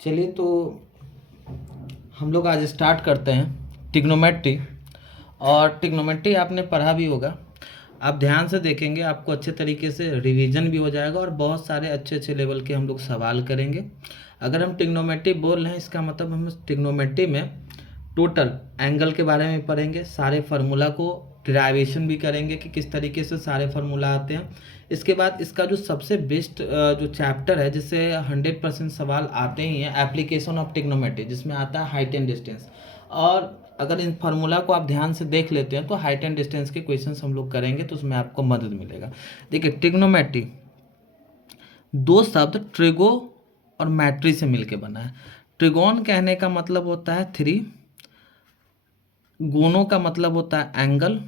चलिए तो हम लोग आज स्टार्ट करते हैं ट्रिग्नोमेट्री। और ट्रिग्नोमेट्री आपने पढ़ा भी होगा। आप ध्यान से देखेंगे, आपको अच्छे तरीके से रिवीजन भी हो जाएगा और बहुत सारे अच्छे अच्छे लेवल के हम लोग सवाल करेंगे। अगर हम ट्रिग्नोमेट्री बोल रहे हैं, इसका मतलब हम ट्रिग्नोमेट्री में टोटल एंगल के बारे में पढ़ेंगे, सारे फार्मूला को डिराइवेशन भी करेंगे कि किस तरीके से सारे फार्मूला आते हैं। इसके बाद इसका जो सबसे बेस्ट जो चैप्टर है जिससे 100% सवाल आते ही हैं, एप्लीकेशन ऑफ ट्रिग्नोमेट्री, जिसमें आता है हाइट एंड डिस्टेंस। और अगर इन फार्मूला को आप ध्यान से देख लेते हैं तो हाइट एंड डिस्टेंस के क्वेश्चंस हम लोग करेंगे तो उसमें आपको मदद मिलेगा। देखिए, ट्रिग्नोमेट्री दो शब्द ट्रिगो और मैट्री से मिलके बना है। ट्रिगोन कहने का मतलब होता है थ्री, गोनो का मतलब होता है एंगल,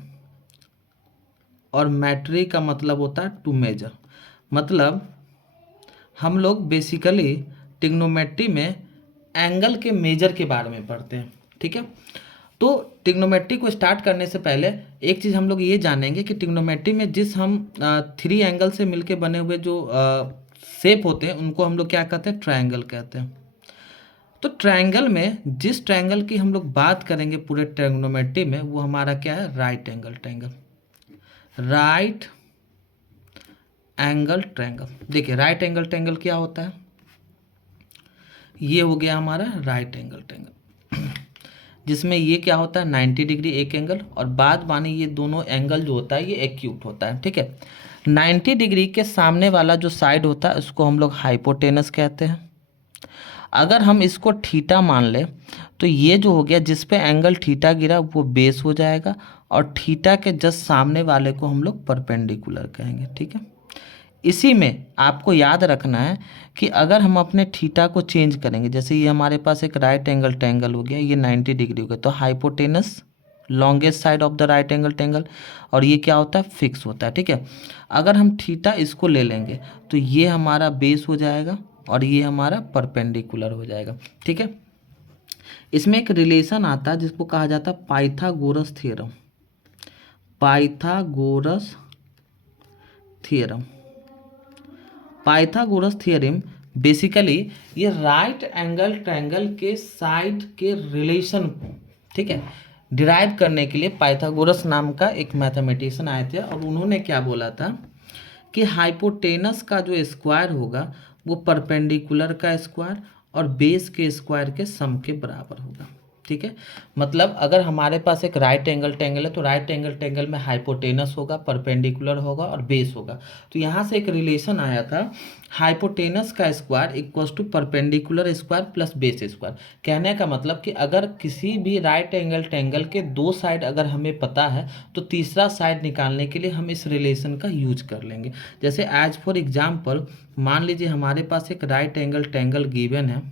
और मैट्री का मतलब होता है टू मेजर। मतलब हम लोग बेसिकली ट्रिग्नोमेट्री में एंगल के मेजर के बारे में पढ़ते हैं। ठीक है, तो ट्रिग्नोमेट्री को स्टार्ट करने से पहले एक चीज़ हम लोग ये जानेंगे कि ट्रिग्नोमेट्री में जिस हम थ्री एंगल से मिलके बने हुए जो शेप होते हैं उनको हम लोग क्या कहते हैं, ट्रायंगल कहते हैं। तो ट्रायंगल में जिस ट्रायंगल की हम लोग बात करेंगे पूरे ट्रिग्नोमेट्री में, वो हमारा क्या है, right angle triangle. Right angle triangle. देखिए, राइट एंगल ट्रायंगल क्या होता है, ये हो गया हमारा राइट एंगल ट्रायंगल, जिसमें ये क्या होता है 90 डिग्री एक एंगल, और बाद माने ये दोनों एंगल जो होता है ये एक्यूट होता है। ठीक है, 90 डिग्री के सामने वाला जो साइड होता है उसको हम लोग हाइपोटेनस कहते हैं। अगर हम इसको थीटा मान ले तो ये जो हो गया जिस पे एंगल थीटा गिरा वो बेस हो जाएगा, और थीटा के जस्ट सामने वाले को हम लोग परपेंडिकुलर कहेंगे। ठीक है, इसी में आपको याद रखना है कि अगर हम अपने थीटा को चेंज करेंगे, जैसे ये हमारे पास एक राइट एंगल ट्रायंगल हो गया, ये 90 डिग्री हो गया, तो hypotenuse longest side of the right angle triangle, और ये क्या होता है, फिक्स होता है। ठीक है, अगर हम थीटा इसको ले लेंगे तो ये हमारा बेस हो जाएगा और ये हमारा परपेंडिकुलर हो जाएगा। ठीक है, इसमें एक रिलेशन आता है जिसको कहा जाता है Pythagoras theorem. Pythagoras theorem, Pythagoras theorem basically ये राइट एंगल ट्रायंगल के साइड के रिलेशन को, ठीक है, डिराइव करने के लिए पाइथागोरस नाम का एक मैथमेटिशियन आए थे, और उन्होंने क्या बोला था कि हाइपोटेनस का जो स्क्वायर होगा वो परपेंडिकुलर का स्क्वायर और बेस के स्क्वायर के सम के बराबर होगा। ठीक है, मतलब अगर हमारे पास एक राइट एंगल ट्रायंगल है तो राइट एंगल ट्रायंगल में हाइपोटेनस होगा, परपेंडिकुलर होगा और बेस होगा। तो यहाँ से एक रिलेशन आया था, हाइपोटेनस का square equals to perpendicular square plus base square. कहने का मतलब कि अगर किसी भी राइट एंगल ट्रायंगल के दो साइड अगर हमें पता है तो तीसरा साइड निकालने के लिए हम इस रिलेशन का यूज कर लेंगे। जैसे एज फॉर एग्जाम्पल मान लीजिए हमारे पास एक राइट एंगल ट्रायंगल गिवन है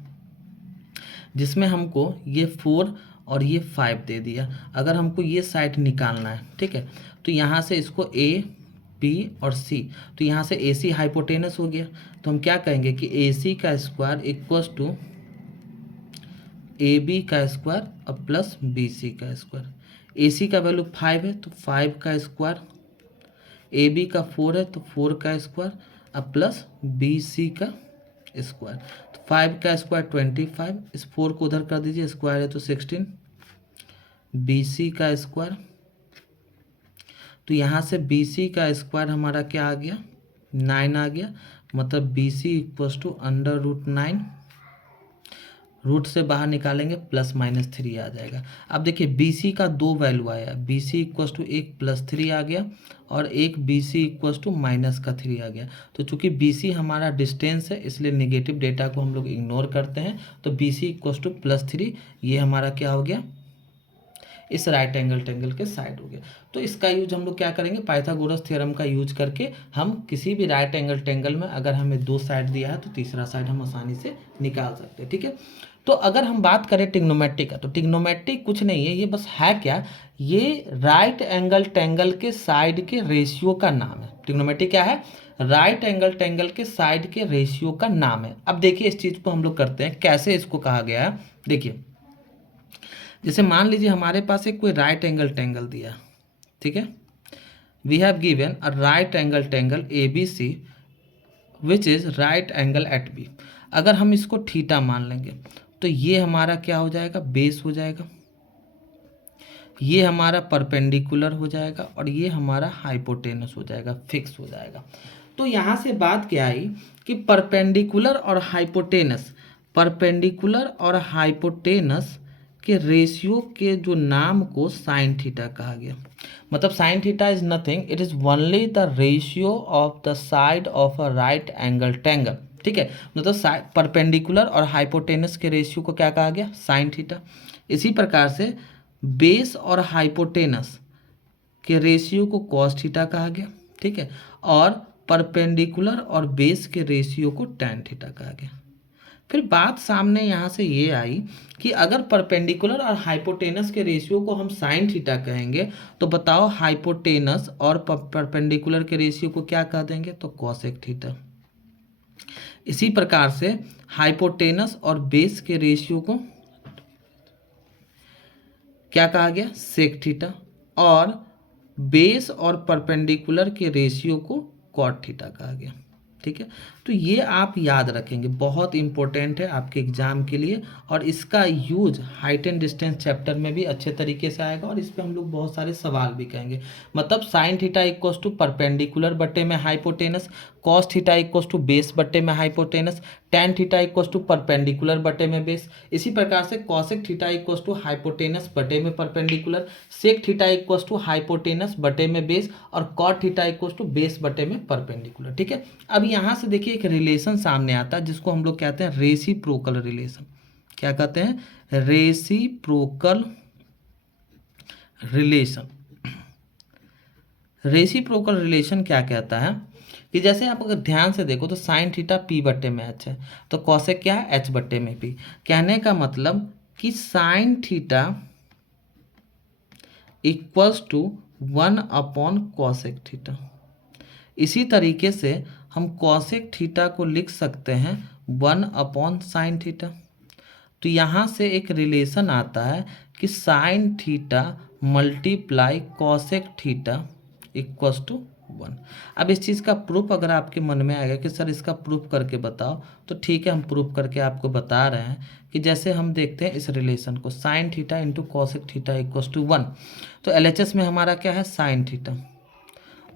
जिसमें हमको ये 4 और ये 5 दे दिया। अगर हमको ये साइड निकालना है, ठीक है, तो यहाँ से इसको ए बी और सी, तो यहाँ से ए सी हाइपोटेनस हो गया, तो हम क्या कहेंगे कि ए सी का square equals to A B का स्क्वायर और प्लस बी सी का स्क्वायर। ए सी का वैल्यू 5 है तो 5 का स्क्वायर, ए बी का 4 है तो 4 का स्क्वायर और प्लस बी सी का स्क्वायर। तो 5 का स्क्वायर 25, इस 4 को उधर कर दीजिए, स्क्वायर है तो 16, बी सी का स्क्वायर, तो यहाँ से बी सी का स्क्वायर हमारा क्या आ गया, 9 आ गया, मतलब B C equals to √9, root से बाहर निकालेंगे +-3 आ जाएगा। अब देखिए बी सी का दो वैल्यू आया, बी सी इक्वल्स टू एक +3 आ गया और एक बी सी इक्वल्स टू -3 आ गया। तो चूंकि बी सी हमारा डिस्टेंस है इसलिए नेगेटिव डेटा को हम लोग इग्नोर करते हैं, तो बी सी इक्वल्स टू +3 ये हमारा क्या हो गया, इस राइट एंगल ट्रायंगल के साइड हो गया। तो इसका यूज हम लोग क्या करेंगे, पाइथागोरस थ्योरम का यूज करके हम किसी भी राइट एंगल ट्रायंगल में अगर हमें दो साइड दिया है तो तीसरा साइड हम आसानी से निकाल सकते हैं। ठीक है, तो अगर हम बात करें ट्रिग्नोमेट्री का, तो ट्रिग्नोमेट्री कुछ नहीं है, ये बस है क्या, ये राइट एंगल ट्रायंगल के साइड के रेशियो का नाम है। ट्रिग्नोमेट्री क्या है, राइट एंगल ट्रायंगल के साइड के रेशियो का नाम है। अब देखिए इस चीज़ को हम लोग करते हैं, कैसे इसको कहा गया है। देखिए जैसे मान लीजिए हमारे पास एक कोई राइट एंगल ट्रायंगल दिया, ठीक है, we have given a right angle triangle A B C which is right angle at B. अगर हम इसको थीटा मान लेंगे तो ये हमारा क्या हो जाएगा, बेस हो जाएगा, ये हमारा परपेंडिकुलर हो जाएगा और ये हमारा हाइपोटेनस हो जाएगा, फिक्स हो जाएगा। तो यहाँ से बात क्या आई कि परपेंडिकुलर और हाइपोटेनस के रेशियो के जो नाम को साइन थीटा कहा गया। मतलब sine theta is nothing, it is only the ratio of the side of a right angle triangle. ठीक है, मतलब परपेंडिकुलर और हाइपोटेनस के रेशियो को क्या कहा गया, साइन थीटा। इसी प्रकार से बेस और हाइपोटेनस के रेशियो को कॉस थीटा कहा गया। ठीक है, और परपेंडिकुलर और बेस के रेशियो को टैन थीटा कहा गया। फिर बात सामने यहाँ से ये आई कि अगर परपेंडिकुलर और हाइपोटेनस के रेशियो को हम साइन थीटा कहेंगे तो बताओ हाइपोटेनस और परपेंडिकुलर के रेशियो को क्या कह देंगे, तो कॉसेक थीटा। इसी प्रकार से हाइपोटेनस और बेस के रेशियो को क्या कहा गया, सेक थीटा, और बेस और परपेंडिकुलर के रेशियो को कॉट थीटा कहा गया। ठीक है, तो ये आप याद रखेंगे, बहुत इंपॉर्टेंट है आपके एग्जाम के लिए, और इसका use height and distance chapter में भी अच्छे तरीके से आएगा और इस पे हम लोग बहुत सारे सवाल भी कहेंगे। मतलब sine theta equals to perpendicular बटे में hypotenuse, cos theta equals to base बटे में hypotenuse, tan theta equals to perpendicular बटे में बेस। इसी प्रकार से cosec theta equals to hypotenuse बटे में perpendicular, sec theta equals to hypotenuse बटे में बेस, और cot theta equals to base बटे में परपेंडिकुलर। ठीक है, अब यहाँ से देखिए एक रिलेशन सामने आता है जिसको हम लोग कहते हैं रेसिप्रोकल रिलेशन। क्या कहते हैं, रेसिप्रोकल रिलेशन। रेसिप्रोकल रिलेशन क्या कहता है कि जैसे आप अगर ध्यान से देखो तो साइन थीटा पी बटे में एच है, तो कॉसेक क्या है, एच बटे में पी। कहने का मतलब कि sine theta equals to 1 cosec theta. इसी तरीके से हम कॉसेक थीटा को लिख सकते हैं 1/साइन थीटा। तो यहाँ से एक रिलेशन आता है कि sine theta multiply cosec theta equals to 1। अब इस चीज़ का प्रूफ अगर आपके मन में आएगा कि सर इसका प्रूफ करके बताओ, तो ठीक है, हम प्रूफ करके आपको बता रहे हैं कि जैसे हम देखते हैं इस रिलेशन को, sine theta into cosec theta equals to 1। तो LHS में हमारा क्या है, sine theta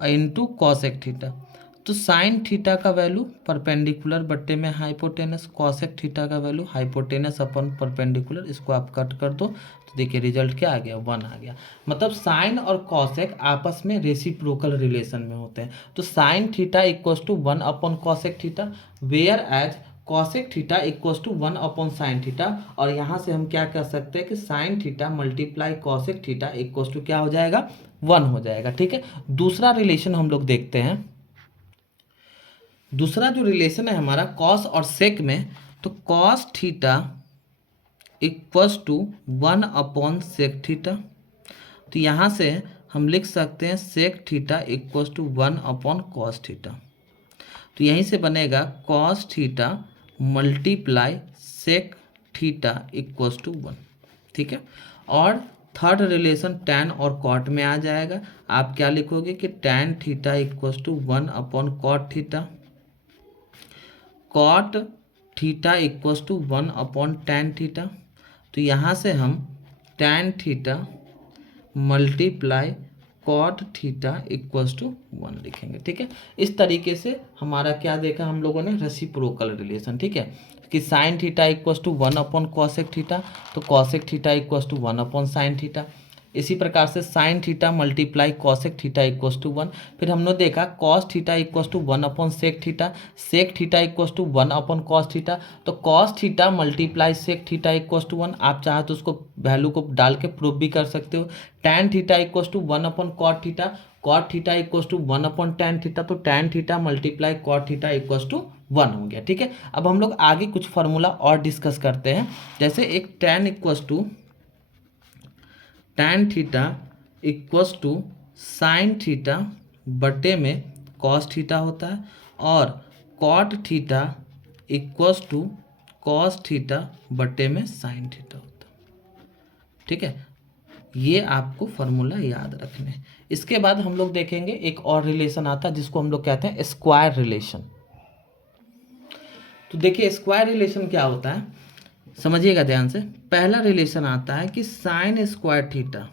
into cosec theta. तो साइन थीटा का वैल्यू परपेंडिकुलर बट्टे में हाइपोटेनस, कॉसेक थीटा का वैल्यू हाइपोटेनस अपन परपेंडिकुलर, इसको आप कट कर दो तो देखिए रिजल्ट क्या आ गया, 1 आ गया। मतलब साइन और कॉसेक आपस में रेसिप्रोकल रिलेशन में होते हैं। तो साइन थीटा इक्वल्स टू 1/कॉसेक theta, where as cosec theta equals to 1/साइन थीटा। और यहाँ से हम क्या कर सकते हैं कि sine theta multiply cosec theta equals to क्या हो जाएगा, 1 हो जाएगा। ठीक है, दूसरा रिलेशन हम लोग देखते हैं। दूसरा जो रिलेशन है हमारा कॉस और सेक में, तो कॉस थीटा इक्वल्स टू 1/सेक थीटा। तो यहाँ से हम लिख सकते हैं सेक थीटा इक्वल्स टू 1/कॉस थीटा। तो यहीं से बनेगा cos theta multiply sec theta equals to 1। ठीक है, और थर्ड रिलेशन टैन और कॉट में आ जाएगा। आप क्या लिखोगे कि टैन थीटा इक्वल्स टू 1/कॉट theta, cot theta equals to 1/टैन थीटा। तो यहाँ से हम tan theta multiply cot theta equals to 1 लिखेंगे। ठीक है, इस तरीके से हमारा क्या देखा हम लोगों ने, रेसिप्रोकल रिलेशन। ठीक है, कि साइन थीटा इक्वल्स टू 1/कॉसेक थीटा, तो कॉसेक थीटा इक्वल्स टू 1/साइन थीटा। इसी प्रकार से sine theta multiply cosec theta equals to 1। फिर हमने देखा कॉस थीटा इक्वल्स टू 1/सेक theta, sec theta equals to 1/कॉस थीटा। तो cos theta multiply sec theta equals to 1, आप चाहे तो उसको वैल्यू को डाल के प्रूफ भी कर सकते हो। टैन थीटा इक्वल्स टू 1/कॉट theta, cot theta equals to 1/टैन थीटा, तो tan theta multiply cot theta equals to 1 हो गया। ठीक है, अब हम लोग आगे कुछ फार्मूला और डिस्कस करते हैं। जैसे एक tan equals to tan theta equals to sine theta बटे में कॉस थीटा होता है, और cot theta equals to cos theta बटे में साइन थीटा होता है। ठीक है, ये आपको फार्मूला याद रखने। इसके बाद हम लोग देखेंगे एक और रिलेशन आता है जिसको हम लोग कहते हैं स्क्वायर रिलेशन। तो देखिए स्क्वायर रिलेशन क्या होता है, समझिएगा ध्यान से। पहला रिलेशन आता है कि sine square theta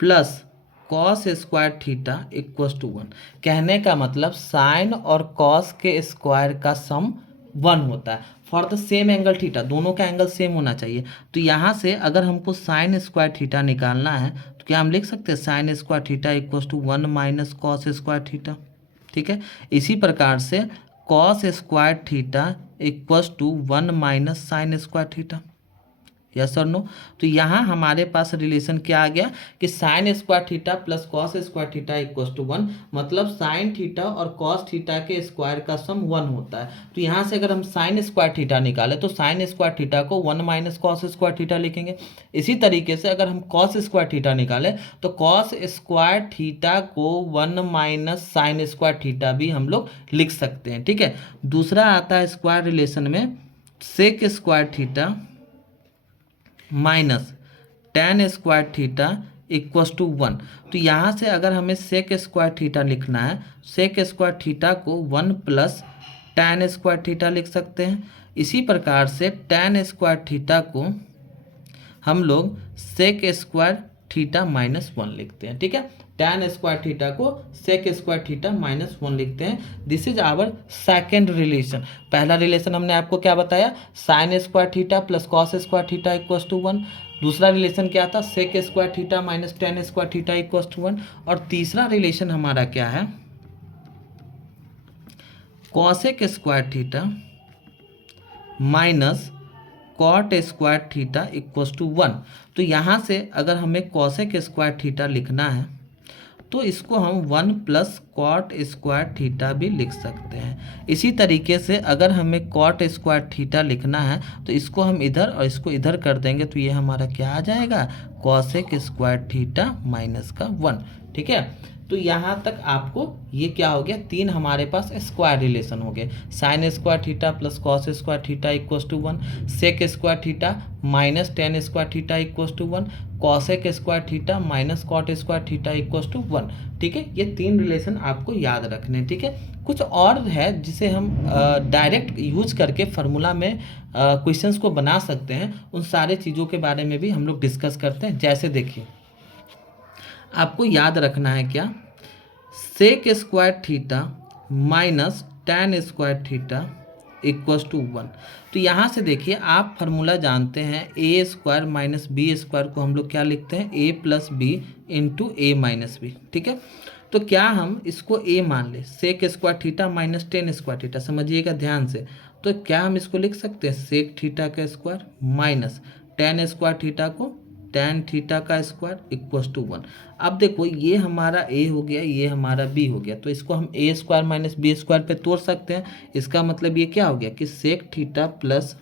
plus cos square theta equals to 1। कहने का मतलब साइन और कॉस के स्क्वायर का सम 1 होता है for the same angle theta, दोनों का एंगल सेम होना चाहिए। तो यहाँ से अगर हमको साइन स्क्वायर थीटा निकालना है तो क्या हम लिख सकते हैं sine square theta equals to 1 minus cos square theta, ठीक है। इसी प्रकार से cos square theta equals to 1 minus sine square theta, yes और नो। तो यहाँ हमारे पास रिलेशन क्या आ गया कि sine square theta plus cos square theta equals to 1, मतलब साइन थीटा और कॉस थीटा के स्क्वायर का सम 1 होता है। तो यहाँ से अगर हम साइन स्क्वायर थीटा निकालें तो साइन स्क्वायर थीटा को 1 माइनस कॉस स्क्वायर थीटा लिखेंगे। इसी तरीके से अगर हम कॉस स्क्वायर थीटा निकालें तो कॉस स्क्वायर थीटा को 1 माइनस साइन स्क्वायर थीटा भी हम लोग लिख सकते हैं, ठीक है। दूसरा आता है स्क्वायर रिलेशन में sec square theta minus tan square theta equals to 1। तो यहाँ से अगर हमें सेक स्क्वायर थीटा लिखना है, सेक स्क्वायर थीटा को 1 प्लस टेन स्क्वायर थीटा लिख सकते हैं। इसी प्रकार से टेन स्क्वायर थीटा को हम लोग सेक स्क्वायर थीटा माइनस 1 लिखते हैं, ठीक है। टेन स्क्वायर थीटा को सेक स्क्वायर थीटा माइनस 1 लिखते हैं। This is our second relation. पहला रिलेशन हमने आपको क्या बताया, sine square theta plus cos square theta equals to 1। दूसरा रिलेशन क्या था, sec square theta minus tan square theta equals to 1। और तीसरा रिलेशन हमारा क्या है, cosec square theta minus cot square theta equals to 1। तो यहाँ से अगर हमें कॉसेक स्क्वायर थीटा लिखना है तो इसको हम 1 प्लस कॉट स्क्वायर थीटा भी लिख सकते हैं। इसी तरीके से अगर हमें कॉट स्क्वायर थीटा लिखना है तो इसको हम इधर और इसको इधर कर देंगे तो ये हमारा क्या आ जाएगा, कॉसेक स्क्वायर थीटा माइनस का 1, ठीक है। तो यहाँ तक आपको ये क्या हो गया, 3 हमारे पास स्क्वायर रिलेशन हो गए। Sine square theta plus cos square theta equals to 1, sec square theta minus tan square theta equals to 1, cosec square theta minus cot square theta equals to 1, ठीक है। ये 3 रिलेशन आपको याद रखने, ठीक है। कुछ और है जिसे हम डायरेक्ट यूज करके फार्मूला में क्वेश्चंस को बना सकते हैं, उन सारे चीज़ों के बारे में भी हम लोग डिस्कस करते हैं। जैसे देखिए आपको याद रखना है क्या, sec square theta minus tan square theta equals to 1। तो यहाँ से देखिए आप फार्मूला जानते हैं, A square minus B square को हम लोग क्या लिखते हैं, A plus B into A minus B, ठीक है। तो क्या हम इसको ए मान लें, sec square theta minus tan square theta, समझिएगा ध्यान से। तो क्या हम इसको लिख सकते हैं सेक थीटा का square minus tan square theta को टेन थीटा का स्क्वायर इक्वल्स टू 1। अब देखो ये हमारा ए हो गया, ये हमारा बी हो गया, तो इसको हम A square minus B square पे तोड़ सकते हैं। इसका मतलब ये क्या हो गया कि sec theta plus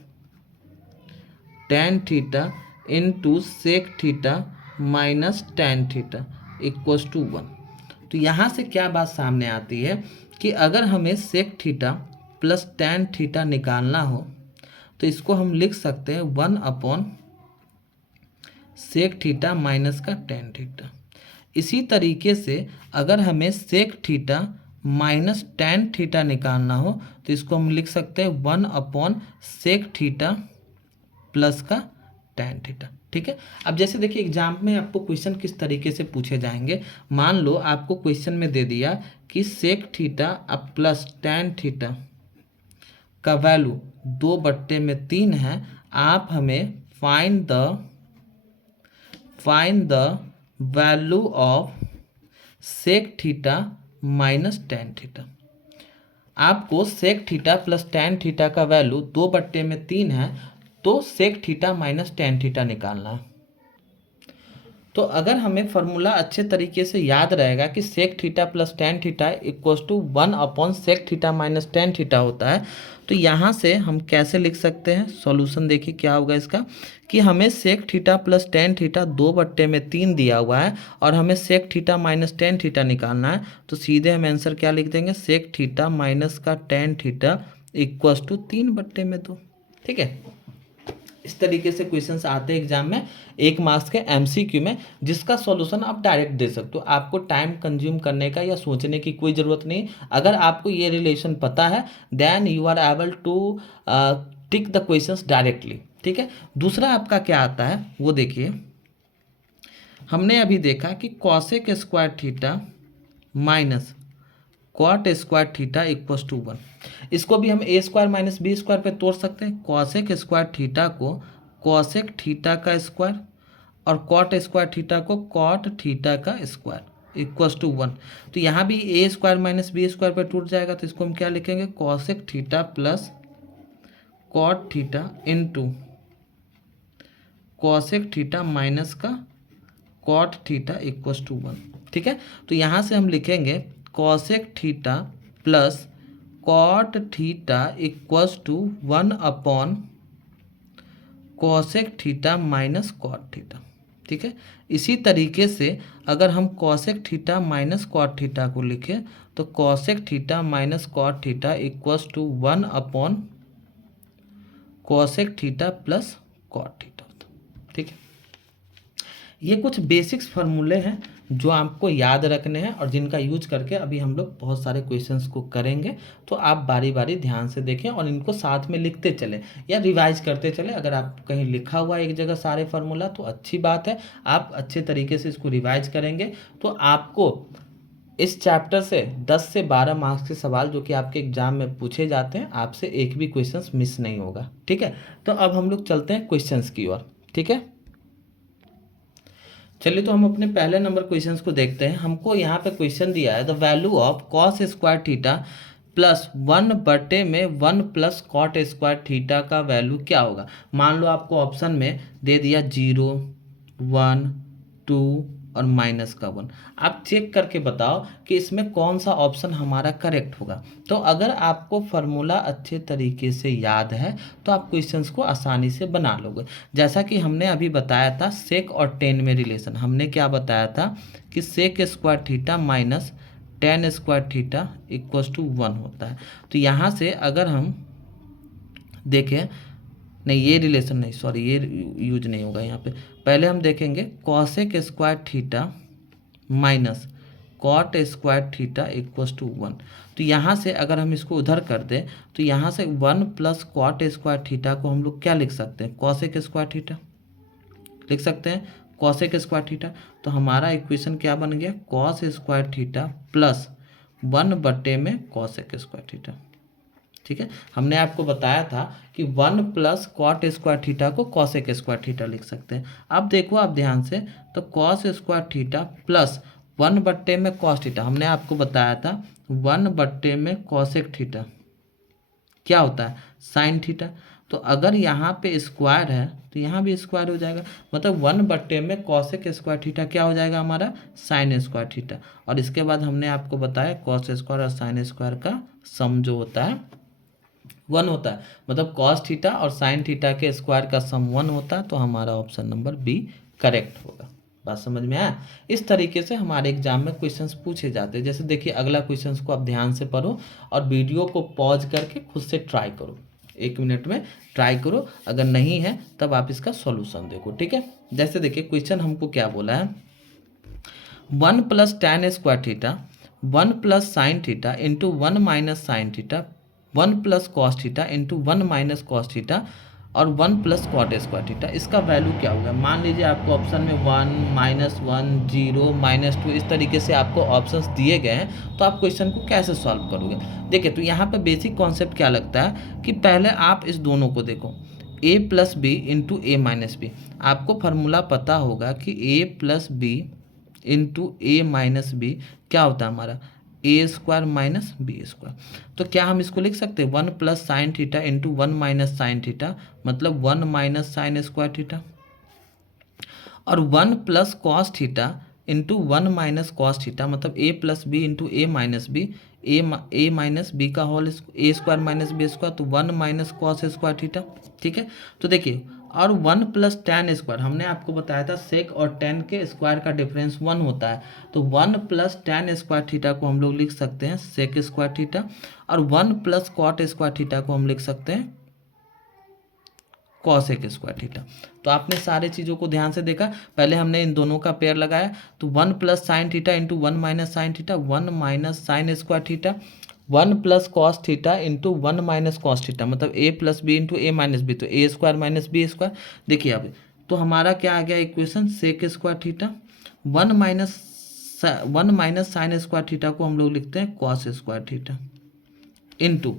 tan theta into sec theta minus tan theta equals to 1। तो यहाँ से क्या बात सामने आती है कि अगर हमें sec theta plus tan theta निकालना हो तो इसको हम लिख सकते हैं 1 अपॉन सेक थीटा माइनस का टेन थीटा। इसी तरीके से अगर हमें sec theta minus tan theta निकालना हो तो इसको हम लिख सकते हैं 1 अपॉन सेक थीटा प्लस का टेन थीटा, ठीक है। अब जैसे देखिए एग्जाम में आपको क्वेश्चन किस तरीके से पूछे जाएंगे, मान लो आपको क्वेश्चन में दे दिया कि सेक थीटा अब प्लस टेन थीटा का वैल्यू 2/3 है, आप हमें find the value of sec theta minus tan theta. आपको sec theta plus tan theta का वैल्यू 2/3 है, तो sec theta minus tan theta निकालना है। तो अगर हमें फार्मूला अच्छे तरीके से याद रहेगा कि sec theta plus tan theta equals to 1 upon sec theta minus tan theta होता है, तो यहाँ से हम कैसे लिख सकते हैं, सॉल्यूशन देखिए क्या होगा इसका कि हमें sec theta plus tan theta 2/3 दिया हुआ है और हमें sec theta minus tan theta निकालना है। तो सीधे हम आंसर क्या लिख देंगे, सेक थीटा माइनस का टेन थीटा इक्वल्स टू 3/2, ठीक है। इस तरीके से क्वेश्चंस आते हैं एग्जाम में 1 मार्क्स के एमसीक्यू में, जिसका सॉल्यूशन आप डायरेक्ट दे सकते हो। आपको टाइम कंज्यूम करने का या सोचने की कोई ज़रूरत नहीं। अगर आपको ये रिलेशन पता है then you are able to tick the questions directly. ठीक है, दूसरा आपका क्या आता है वो देखिए। हमने अभी देखा कि cosec square theta minus cot square theta equals to 1। इसको भी हम A square minus B square पे तोड़ सकते हैं। कॉसेक स्क्वायर थीटा को कॉसेक थीटा का स्क्वायर और कॉट स्क्वायर थीटा को कॉट थीटा का स्क्वायर इक्वल्स टू 1। तो यहाँ भी A square minus B square पे टूट जाएगा, तो इसको हम क्या लिखेंगे, cosec theta plus cot theta into cosec theta minus का कॉट थीटा इक्वल्स टू 1। ठीक है, तो यहाँ से हम लिखेंगे cosec theta plus cot theta equals to 1 upon cosec theta minus cot theta. ठीक है, इसी तरीके से अगर हम cosec theta minus cot theta को लिखें तो cosec theta minus cot theta equals to 1 upon cosec theta plus cot theta. ठीक है, ये कुछ बेसिक्स फार्मूले हैं जो आपको याद रखने हैं और जिनका यूज करके अभी हम लोग बहुत सारे क्वेश्चंस को करेंगे। तो आप बारी बारी ध्यान से देखें और इनको साथ में लिखते चलें या रिवाइज करते चलें। अगर आप कहीं लिखा हुआ है एक जगह सारे फार्मूला तो अच्छी बात है, आप अच्छे तरीके से इसको रिवाइज करेंगे तो आपको इस चैप्टर से 10 से 12 मार्क्स के सवाल जो कि आपके एग्जाम में पूछे जाते हैं, आपसे एक भी क्वेश्चंस मिस नहीं होगा। ठीक है, तो अब हम लोग चलते हैं क्वेश्चंस की ओर। ठीक है, चलिए तो हम अपने पहले नंबर क्वेश्चंस को देखते हैं। हमको यहाँ पे क्वेश्चन दिया है the value of cos square theta plus 1 बटे में 1 प्लस कॉट स्क्वायर थीटा का वैल्यू क्या होगा। मान लो आपको ऑप्शन में दे दिया 0, 1, 2 और माइनस का 1। आप चेक करके बताओ कि इसमें कौन सा ऑप्शन हमारा करेक्ट होगा। तो अगर आपको फार्मूला अच्छे तरीके से याद है तो आप क्वेश्चंस को आसानी से बना लोगे। जैसा कि हमने अभी बताया था सेक और टेन में रिलेशन, हमने क्या बताया था कि sec square theta minus tan square theta equals to 1 होता है। तो यहाँ से अगर हम देखें, नहीं ये रिलेशन नहीं, सॉरी ये यूज नहीं होगा यहाँ पे। पहले हम देखेंगे cosec square theta minus cot square theta equals to 1। तो यहाँ से अगर हम इसको उधर कर दें तो यहाँ से 1 प्लस कॉट स्क्वायर थीटा को हम लोग क्या लिख सकते हैं, कॉसेक स्क्वायर थीटा लिख सकते हैं, कॉसेक स्क्वायर थीटा। तो हमारा इक्वेशन क्या बन गया, कॉस स्क्वायर थीटा प्लस 1 बटे में कॉसेक स्क्वायर थीटा। ठीक है, हमने आपको बताया था कि 1 प्लस कॉट स्क्वायर थीटा को कॉसेक स्क्वायर थीटा लिख सकते हैं। अब देखो आप ध्यान से, तो कॉस स्क्वायर थीटा प्लस 1 बट्टे में कॉस थीटा, हमने आपको बताया था 1 बट्टे में कॉसेक थीटा क्या होता है, साइन थीटा। तो अगर यहाँ पे स्क्वायर है तो यहाँ भी स्क्वायर हो जाएगा, मतलब 1 बट्टे में कॉसेक स्क्वायर थीटा क्या हो जाएगा हमारा, साइन स्क्वायर थीटा। और इसके बाद हमने आपको बताया कॉस स्क्वायर और साइन स्क्वायर का सम जो होता है 1 होता है, मतलब कॉस थीटा और साइन थीटा के स्क्वायर का सम 1 होता है। तो हमारा ऑप्शन नंबर बी करेक्ट होगा। बात समझ में आया। इस तरीके से हमारे एग्जाम में क्वेश्चंस पूछे जाते हैं। जैसे देखिए अगला क्वेश्चंस को आप ध्यान से पढ़ो और वीडियो को पॉज करके खुद से ट्राई करो, 1 मिनट में ट्राई करो। अगर नहीं है तब आप इसका सॉल्यूशन देखो। ठीक है, जैसे देखिए क्वेश्चन हमको क्या बोला है, 1 plus ten square theta 1 plus sine theta into 1 minus sine theta 1 plus cos theta into 1 minus cos theta और 1 प्लस कॉट स्क्वायर थीटा, इसका वैल्यू क्या होगा। मान लीजिए आपको ऑप्शन में 1, -1, 0, -2 इस तरीके से आपको ऑप्शंस दिए गए हैं, तो आप क्वेश्चन को कैसे सॉल्व करोगे। देखिए तो यहाँ पे बेसिक कॉन्सेप्ट क्या लगता है कि पहले आप इस दोनों को देखो, a plus B into A minus B. आपको फार्मूला पता होगा कि a plus B into A minus B क्या होता है हमारा, A square minus B square. तो क्या हम इसको लिख सकते हैं 1 plus sine theta into 1 minus sine theta, मतलब 1 माइनस साइन स्क्वायर थीटा, और 1 plus cos theta into 1 minus cos theta, मतलब A plus B into A minus B, A minus B का होल ए स्क्वायर माइनस बी स्क्वायर, तो 1 minus cos square theta. ठीक है, तो देखिए और 1 प्लस टेन स्क्वायर, हमने आपको बताया था सेक और टेन के स्क्वायर का डिफरेंस 1 होता है, तो 1 प्लस टेन स्क्वायर थीटा को हम लोग लिख सकते हैं सेक स्क्वायर थीटा, और 1 प्लस कॉट स्क्वायर थीटा को हम लिख सकते हैं कॉस एक स्क्वायर थीटा। तो आपने सारे चीज़ों को ध्यान से देखा। पहले हमने इन दोनों का पेयर लगाया, तो 1 plus sine theta into 1 minus sine theta, 1 minus sine square theta, 1 plus cos theta into 1 minus cos theta, मतलब A plus B into A minus B, तो A square minus B square. देखिए अब तो हमारा क्या आ गया equation, sec square theta, 1 minus sine square theta को हम लोग लिखते हैं cos square theta, into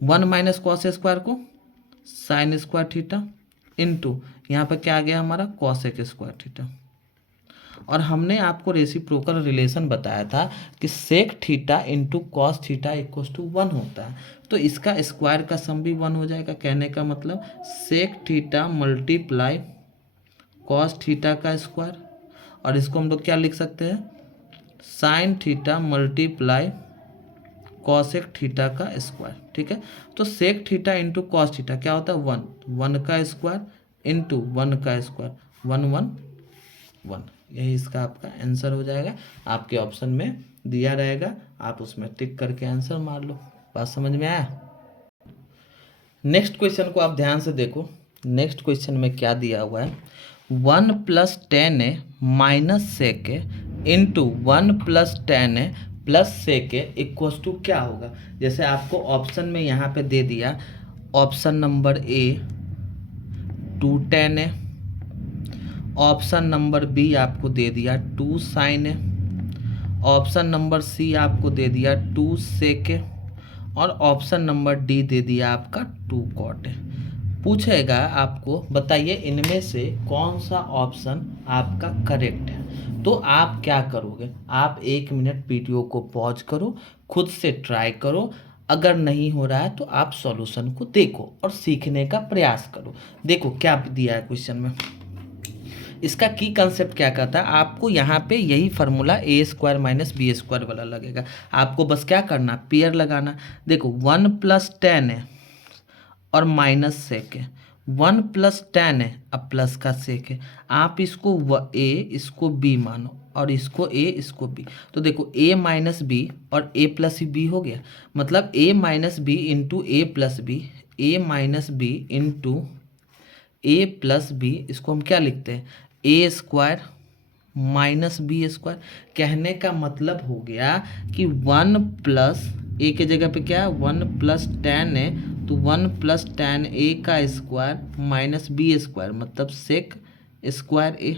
1 minus cos square को साइन स्क्वायर थीटा, इंटू यहाँ पर क्या आ गया हमारा कॉसेक स्क्वायर थीटा। और हमने आपको रेसिप्रोकल रिलेशन बताया था कि sec theta into cos theta equals to 1 होता है, तो इसका स्क्वायर का सम भी 1 हो जाएगा। कहने का मतलब sec theta multiply cos theta का स्क्वायर, और इसको हम लोग क्या लिख सकते हैं, sine theta multiply cosec theta का स्क्वायर। ठीक है, तो sec theta into cos theta क्या होता है 1, 1 का स्क्वायर इंटू 1 का स्क्वायर, 1 1 1, यही इसका आपका आंसर हो जाएगा। आपके ऑप्शन में दिया रहेगा, आप उसमें टिक करके आंसर मार लो। बात समझ में आया। नेक्स्ट क्वेश्चन को आप ध्यान से देखो। नेक्स्ट क्वेश्चन में क्या दिया हुआ है, 1 plus 10a minus sec into 1 plus 10a plus sec equals to क्या होगा। जैसे आपको ऑप्शन में यहाँ पे दे दिया, option number A 2 10a, option number B आपको दे दिया 2 sine A, option number C आपको दे दिया 2 सेक ए, और ऑप्शन नंबर डी दे दिया आपका 2 कॉट ए। पूछेगा आपको बताइए इनमें से कौन सा ऑप्शन आपका करेक्ट है। तो आप क्या करोगे, आप 1 मिनट वीडियो को पॉज करो, खुद से ट्राई करो, अगर नहीं हो रहा है तो आप सॉल्यूशन को देखो और सीखने का प्रयास करो। देखो क्या दिया है क्वेश्चन में, इसका की कंसेप्ट क्या कहता है, आपको यहाँ पे यही फार्मूला ए स्क्वायर माइनस बी स्क्वायर वाला लगेगा। आपको बस क्या करना, पेयर लगाना। देखो 1 प्लस 10 है और माइनस सेक है, 1 प्लस 10 है अब प्लस का सेक है। आप इसको ए इसको बी मानो और इसको ए इसको बी, तो देखो ए माइनस बी और ए प्लस बी हो गया, मतलब ए माइनस बी इंटू ए प्लस बी, ए माइनस बी इंटू ए प्लस बी, इसको हम क्या लिखते हैं A square minus B square. कहने का मतलब हो गया कि 1 प्लस ए के जगह पे क्या है 1 प्लस 10 है, तो 1 प्लस 10 ए का स्क्वायर माइनस बी स्क्वायर, मतलब सेक स्क्वायर ए।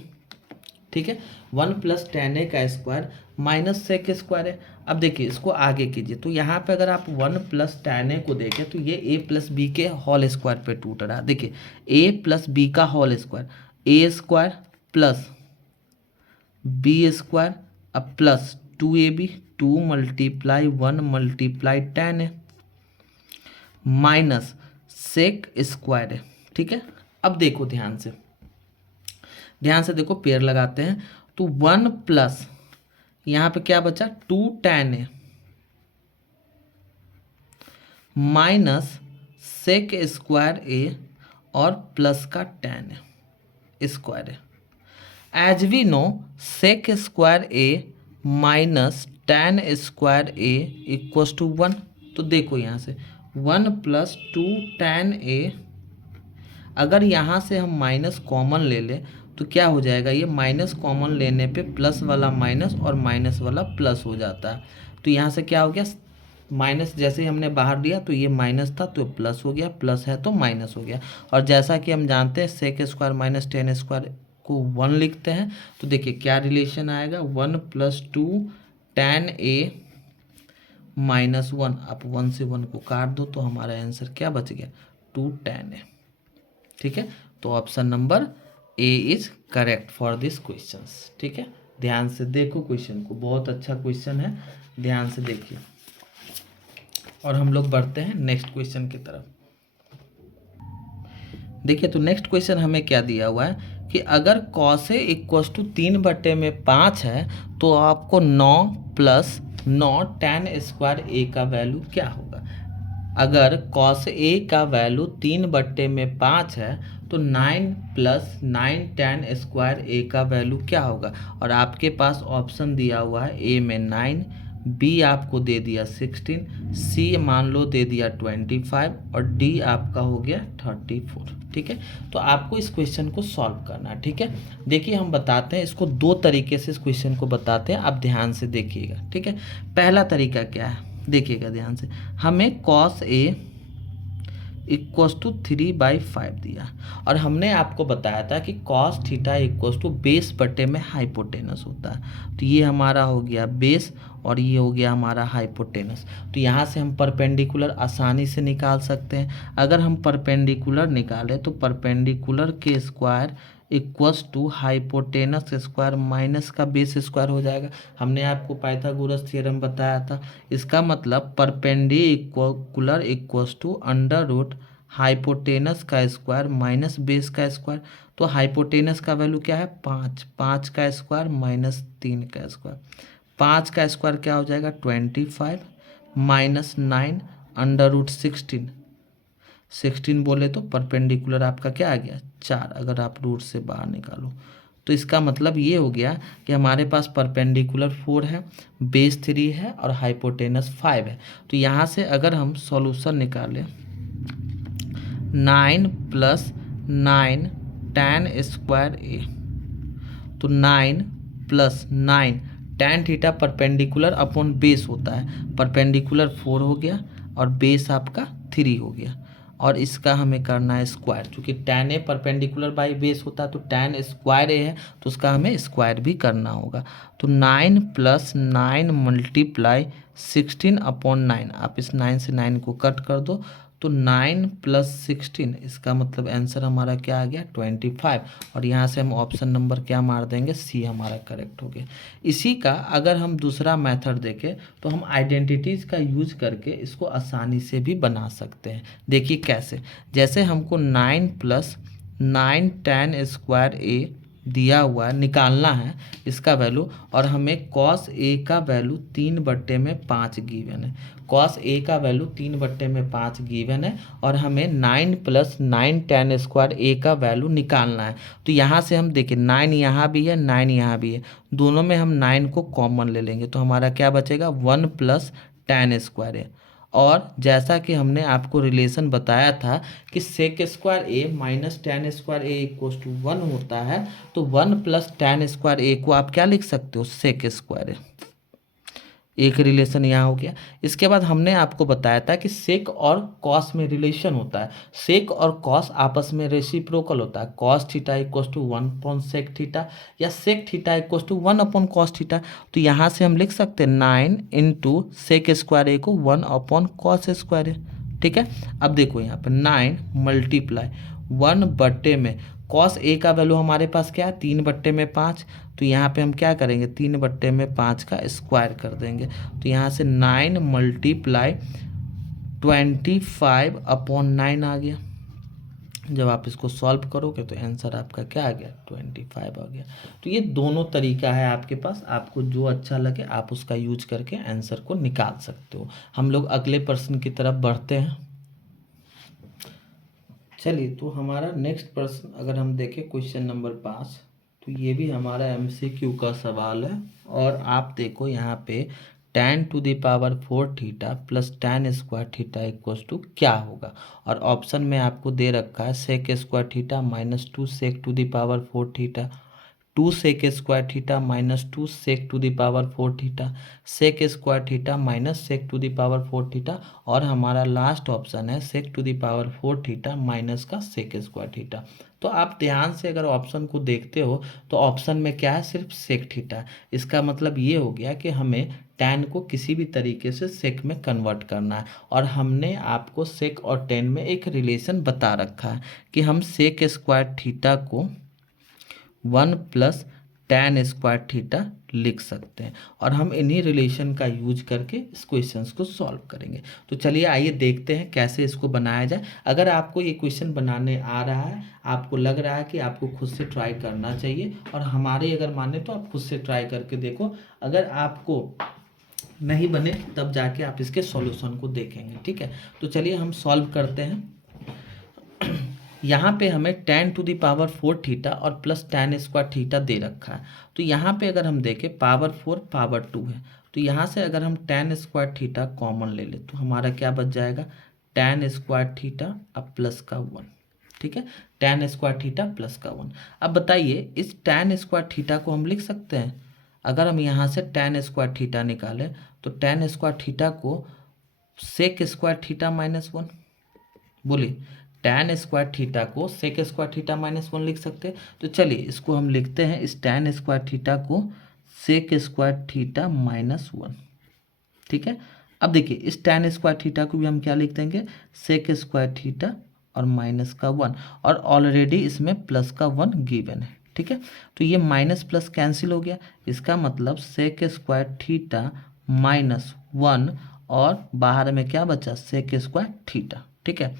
ठीक है, 1 प्लस 10 ए का स्क्वायर माइनस सेक स्क्वायर है। अब देखिए इसको आगे कीजिए, तो यहाँ पे अगर आप 1 प्लस 10 ए को देखें तो ये ए प्लस बी के होल स्क्वायर पे टूट रहा है। देखिए ए प्लस बी का होल स्क्वायर, ए स्क्वायर प्लस बी स्क्वायर अब प्लस 2ab, 2 मल्टीप्लाई 1 मल्टीप्लाई 10 है माइनस सेक स्क्वायर है। ठीक है, अब देखो ध्यान से देखो, पेयर लगाते हैं, तो 1 प्लस यहाँ पे क्या बचा 2 10 है माइनस सेक स्क्वायर ए और प्लस का 10 है स्क्वायर है। As we know sec square A minus 10 square A equals to 1। तो देखो यहाँ से 1 प्लस 2 10 ए, अगर यहाँ से हम माइनस कॉमन ले लें तो क्या हो जाएगा, ये माइनस कॉमन लेने पे प्लस वाला माइनस और माइनस वाला प्लस हो जाता है। तो यहाँ से क्या हो गया, माइनस जैसे ही हमने बाहर दिया तो ये माइनस था तो प्लस हो गया, प्लस है तो माइनस हो गया। और जैसा कि हम जानते हैं सेक स्क्वायर माइनस 10 स्क्वायर को 1 लिखते हैं, तो देखिए क्या रिलेशन आएगा, 1 प्लस 2 10 ए माइनस 1, आप 1 से 1 को काट दो तो हमारा आंसर क्या बच गया 2 10 ए। ठीक है, तो option number A is correct for this questions. ठीक है, ध्यान से देखो क्वेश्चन को, बहुत अच्छा क्वेश्चन है, ध्यान से देखिए। और हम लोग बढ़ते हैं नेक्स्ट क्वेश्चन की तरफ। देखिए तो नेक्स्ट क्वेश्चन हमें क्या दिया हुआ है कि अगर कॉस ए इक्वल्स टू 3/5 है तो आपको 9 प्लस 9 tan स्क्वायर ए का वैल्यू क्या होगा। अगर कॉस ए का वैल्यू 3/5 है तो 9 प्लस 9 tan स्क्वायर ए का वैल्यू क्या होगा। और आपके पास ऑप्शन दिया हुआ है, ए में 9, बी आपको दे दिया 16, सी मान लो दे दिया 25 और डी आपका हो गया 34। ठीक है। तो आपको इस क्वेश्चन को सॉल्व करना है, ठीक है। देखिए हम बताते हैं इसको, दो तरीके से इस क्वेश्चन को बताते हैं, आप ध्यान से देखिएगा, ठीक है। पहला तरीका क्या है, देखिएगा ध्यान से। हमें cos A इक्वस टू 3/5 दिया और हमने आपको बताया था कि cos theta equals to base बटे में हाइपोटेनस होता है। तो ये हमारा हो गया बेस और ये हो गया हमारा हाइपोटेनस। तो यहाँ से हम परपेंडिकुलर आसानी से निकाल सकते हैं। अगर हम परपेंडिकुलर निकालें तो परपेंडिकुलर के square equals to hypotenuse square minus का बेस स्क्वायर हो जाएगा। हमने आपको पाइथागोरस थ्योरम बताया था। इसका मतलब perpendicular equals to under root hypotenuse का स्क्वायर माइनस बेस का स्क्वायर। तो हाइपोटेनस का वैल्यू क्या है 5, 5 का स्क्वायर माइनस 3 का स्क्वायर। 5 का स्क्वायर क्या हो जाएगा 25 माइनस 9 अंडर रूट 16 बोले तो परपेंडिकुलर आपका क्या आ गया 4, अगर आप रूट से बाहर निकालो। तो इसका मतलब ये हो गया कि हमारे पास परपेंडिकुलर 4 है, बेस 3 है और हाइपोटेनस 5 है। तो यहाँ से अगर हम सॉल्यूशन निकालें 9 + 9 tan स्क्वायर A, तो 9 + 9 tan theta perpendicular upon base होता है। परपेंडिकुलर 4 हो गया और बेस आपका 3 हो गया और इसका हमें करना है स्क्वायर। क्योंकि tan A perpendicular by base होता है तो tan स्क्वायर A है तो उसका हमें स्क्वायर भी करना होगा। तो 9 + 9 × 16/9, आप इस 9 से 9 को कट कर दो तो 9 + 16, इसका मतलब आंसर हमारा क्या आ गया 25। और यहाँ से हम ऑप्शन नंबर क्या मार देंगे सी, हमारा करेक्ट हो गया। इसी का अगर हम दूसरा मेथड देखें तो हम आइडेंटिटीज़ का यूज करके इसको आसानी से भी बना सकते हैं। देखिए कैसे, जैसे हमको 9 + 9 tan स्क्वायर A दिया हुआ है, निकालना है इसका वैल्यू, और हमें cos A का वैल्यू 3/5 गिवन है। cos A का वैल्यू 3/5 गिवन है और हमें 9 + 9 tan स्क्वायर A का वैल्यू निकालना है। तो यहाँ से हम देखिए 9 यहाँ भी है 9 यहाँ भी है, दोनों में हम 9 को कॉमन ले लेंगे तो हमारा क्या बचेगा 1 + tan स्क्वायर A। और जैसा कि हमने आपको रिलेशन बताया था कि sec square A minus tan square A equal to 1 होता है, तो 1 + tan स्क्वायर ए को आप क्या लिख सकते हो सेक स्क्वायर ए। एक रिलेशन यहाँ हो गया। इसके बाद हमने आपको बताया था कि सेक और कॉस में रिलेशन होता है। सेक और कॉस आपस में रेसिप्रोकल होता है। Cos theta equal to 1/sec theta या sec theta equal to 1/cos theta. तो यहाँ से हम लिख सकते हैं 9 × सेक स्क्वायर ए को 1/cos स्क्वायर ए। ठीक है, अब देखो यहाँ पे 9 × 1 में cos ए का वैल्यू हमारे पास क्या है 3/5, तो यहाँ पे हम क्या करेंगे 3/5 का स्क्वायर कर देंगे। तो यहाँ से 9 × 25/9 आ गया। जब आप इसको सॉल्व करोगे तो आंसर आपका क्या आ गया 25 आ गया। तो ये दोनों तरीका है आपके पास, आपको जो अच्छा लगे आप उसका यूज करके आंसर को निकाल सकते हो। हम लोग अगले प्रश्न की तरफ बढ़ते हैं। चलिए, तो हमारा नेक्स्ट प्रश्न अगर हम देखें क्वेश्चन नंबर 5, तो ये भी हमारा MCQ का सवाल है। और आप देखो यहाँ पे tan⁴ theta plus tan square theta equals to क्या होगा। और ऑप्शन में आपको दे रखा है sec square theta -2 sec⁴ theta, 2 sec square theta -2 sec⁴ theta, sec square theta minus sec⁴ theta, और हमारा लास्ट ऑप्शन है sec⁴ थीटा माइनस का सेक स्क्वायर थीटा। तो आप ध्यान से अगर ऑप्शन को देखते हो तो ऑप्शन में क्या है सिर्फ सेक थीटा। इसका मतलब ये हो गया कि हमें tan को किसी भी तरीके से सेक में कन्वर्ट करना है। और हमने आपको सेक और tan में एक रिलेशन बता रखा है कि हम सेक स्क्वायर थीटा को 1 + tan स्क्वायर थीटा लिख सकते हैं। और हम इन्हीं रिलेशन का यूज करके इस क्वेश्चंस को सॉल्व करेंगे। तो चलिए आइए देखते हैं कैसे इसको बनाया जाए। अगर आपको ये क्वेश्चन बनाने आ रहा है, आपको लग रहा है कि आपको खुद से ट्राई करना चाहिए, और हमारे अगर माने तो आप खुद से ट्राई करके देखो। अगर आपको नहीं बने तब जाके आप इसके सॉल्यूशन को देखेंगे। ठीक है, तो चलिए हम सॉल्व करते हैं। यहाँ पे हमें tan⁴ थीटा और प्लस tan स्क्वायर थीटा दे रखा है। तो यहाँ पे अगर हम देखें पावर 4 पावर 2 है, तो यहाँ से अगर हम tan स्क्वायर थीटा कॉमन ले ले तो हमारा क्या बच जाएगा tan स्क्वायर थीटा अब प्लस का 1। ठीक है, tan स्क्वायर थीटा प्लस का 1। अब बताइए इस tan स्क्वायर थीटा को हम लिख सकते हैं, अगर हम यहाँ से tan स्क्वायर थीटा निकालें तो tan स्क्वायर थीटा को सेक स्क्वायर थीटा माइनस 1, बोलिए tan स्क्वायर थीटा को सेक स्क्वायर थीटा माइनस 1 लिख सकते हैं। तो चलिए इसको हम लिखते हैं, इस tan स्क्वायर थीटा को सेक स्क्वायर थीटा माइनस 1, ठीक है। अब देखिए इस tan स्क्वायर थीटा को भी हम क्या लिख देंगे, सेक स्क्वायर थीटा और माइनस का 1, और ऑलरेडी इसमें प्लस का 1 गिवन है, ठीक है। तो ये माइनस प्लस कैंसिल हो गया, इसका मतलब सेक स्क्वायर थीटा माइनस 1, और बाहर में क्या बचा, सेक स्क्वायर थीटा, ठीक है।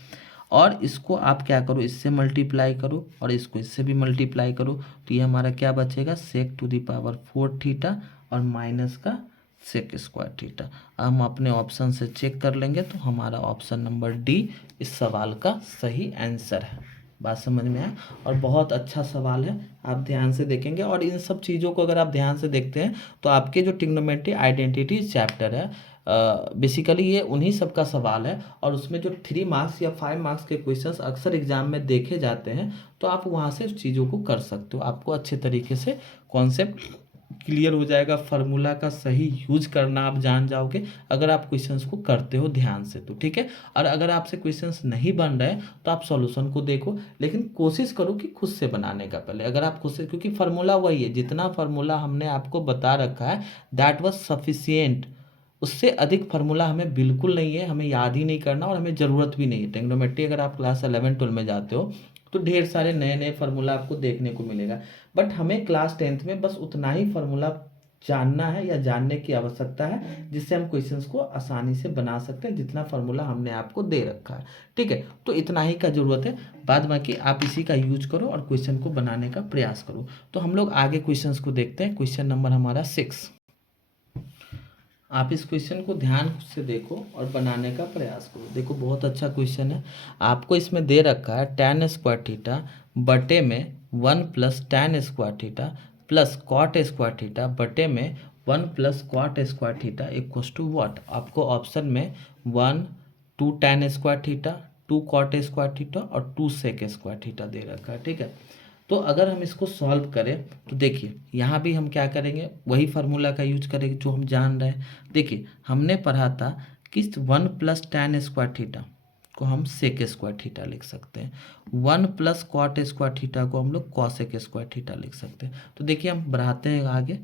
और इसको आप क्या करो, इससे मल्टीप्लाई करो और इसको इससे भी मल्टीप्लाई करो, तो ये हमारा क्या बचेगा, सेक टू द पावर 4 थीटा और माइनस का सेक स्क्वायर थीटा। हम अपने ऑप्शन से चेक कर लेंगे तो हमारा ऑप्शन नंबर डी इस सवाल का सही आंसर है। बात समझ में आया, और बहुत अच्छा सवाल है, आप ध्यान से देखेंगे और इन सब चीज़ों को अगर आप ध्यान से देखते हैं तो आपके जो ट्रिग्नोमेट्री आइडेंटिटी चैप्टर है बेसिकली ये उन्हीं सब का सवाल है, और उसमें जो 3 मार्क्स या 5 मार्क्स के क्वेश्चंस अक्सर एग्जाम में देखे जाते हैं, तो आप वहाँ से उस चीज़ों को कर सकते हो, आपको अच्छे तरीके से कॉन्सेप्ट क्लियर हो जाएगा, फार्मूला का सही यूज करना आप जान जाओगे अगर आप क्वेश्चंस को करते हो ध्यान से, तो ठीक है। और अगर आपसे क्वेश्चंस नहीं बन रहे तो आप सॉल्यूशन को देखो, लेकिन कोशिश करो कि खुद से बनाने का पहले, अगर आप खुद से, क्योंकि फार्मूला वही है, जितना फार्मूला हमने आपको बता रखा है दैट वाज सफिशिएंट, उससे अधिक फार्मूला हमें बिल्कुल नहीं है, हमें याद ही नहीं करना और हमें ज़रूरत भी नहीं है। ट्रिग्नोमेट्री अगर आप क्लास 11-12 में जाते हो तो ढेर सारे नए नए फार्मूला आपको देखने को मिलेगा, बट हमें क्लास 10th में बस उतना ही फार्मूला जानना है या जानने की आवश्यकता है जिससे हम क्वेश्चंस को आसानी से बना सकते हैं, जितना फार्मूला हमने आपको दे रखा है, ठीक है। तो इतना ही का ज़रूरत है, बाद बाकी आप इसी का यूज करो और क्वेश्चन को बनाने का प्रयास करो। तो हम लोग आगे क्वेश्चंस को देखते हैं। क्वेश्चन नंबर हमारा 6, आप इस क्वेश्चन को ध्यान से देखो और बनाने का प्रयास करो। देखो बहुत अच्छा क्वेश्चन है, आपको इसमें दे रखा है tan स्क्वायर थीटा बटे में 1 plus tan square theta plus cot square theta बटे में 1 plus cot square theta equals to what. आपको ऑप्शन में 1 2 tan square theta, 2 cot square theta और 2 सेक स्क्वायर थीटा दे रखा है, ठीक है। तो अगर हम इसको सॉल्व करें तो देखिए यहाँ भी हम क्या करेंगे, वही फार्मूला का यूज करेंगे जो हम जान रहे हैं। देखिए हमने पढ़ा था कि 1 प्लस tan स्क्वायर थीटा को हम सेक स्क्वायर थीटा लिख सकते हैं, 1 प्लस कॉट स्क्वायर थीटा को हम लोग कॉसेक स्क्वायर थीटा लिख सकते हैं। तो देखिए हम बढ़ाते हैं आगे,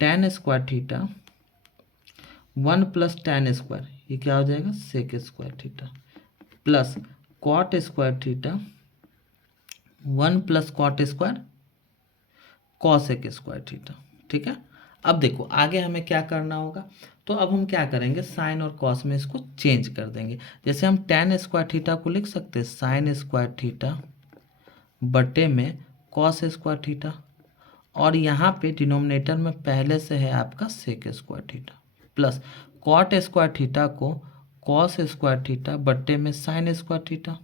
tan square theta 1 plus tan square, ये क्या हो जाएगा, sec square theta plus cot square theta 1 plus cot square cosec square theta, ठीक है। अब देखो आगे हमें क्या करना होगा, तो अब हम क्या करेंगे, साइन और कॉस में इसको चेंज कर देंगे। जैसे हम tan स्क्वायर थीटा को लिख सकते हैं साइन स्क्वायर थीटा बटे में कॉस स्क्वायर थीटा, और यहाँ पे डिनोमिनेटर में पहले से है आपका sec square theta plus cot square theta को कॉस स्क्वायर थीटा बटे में साइन स्क्वायर थीटा,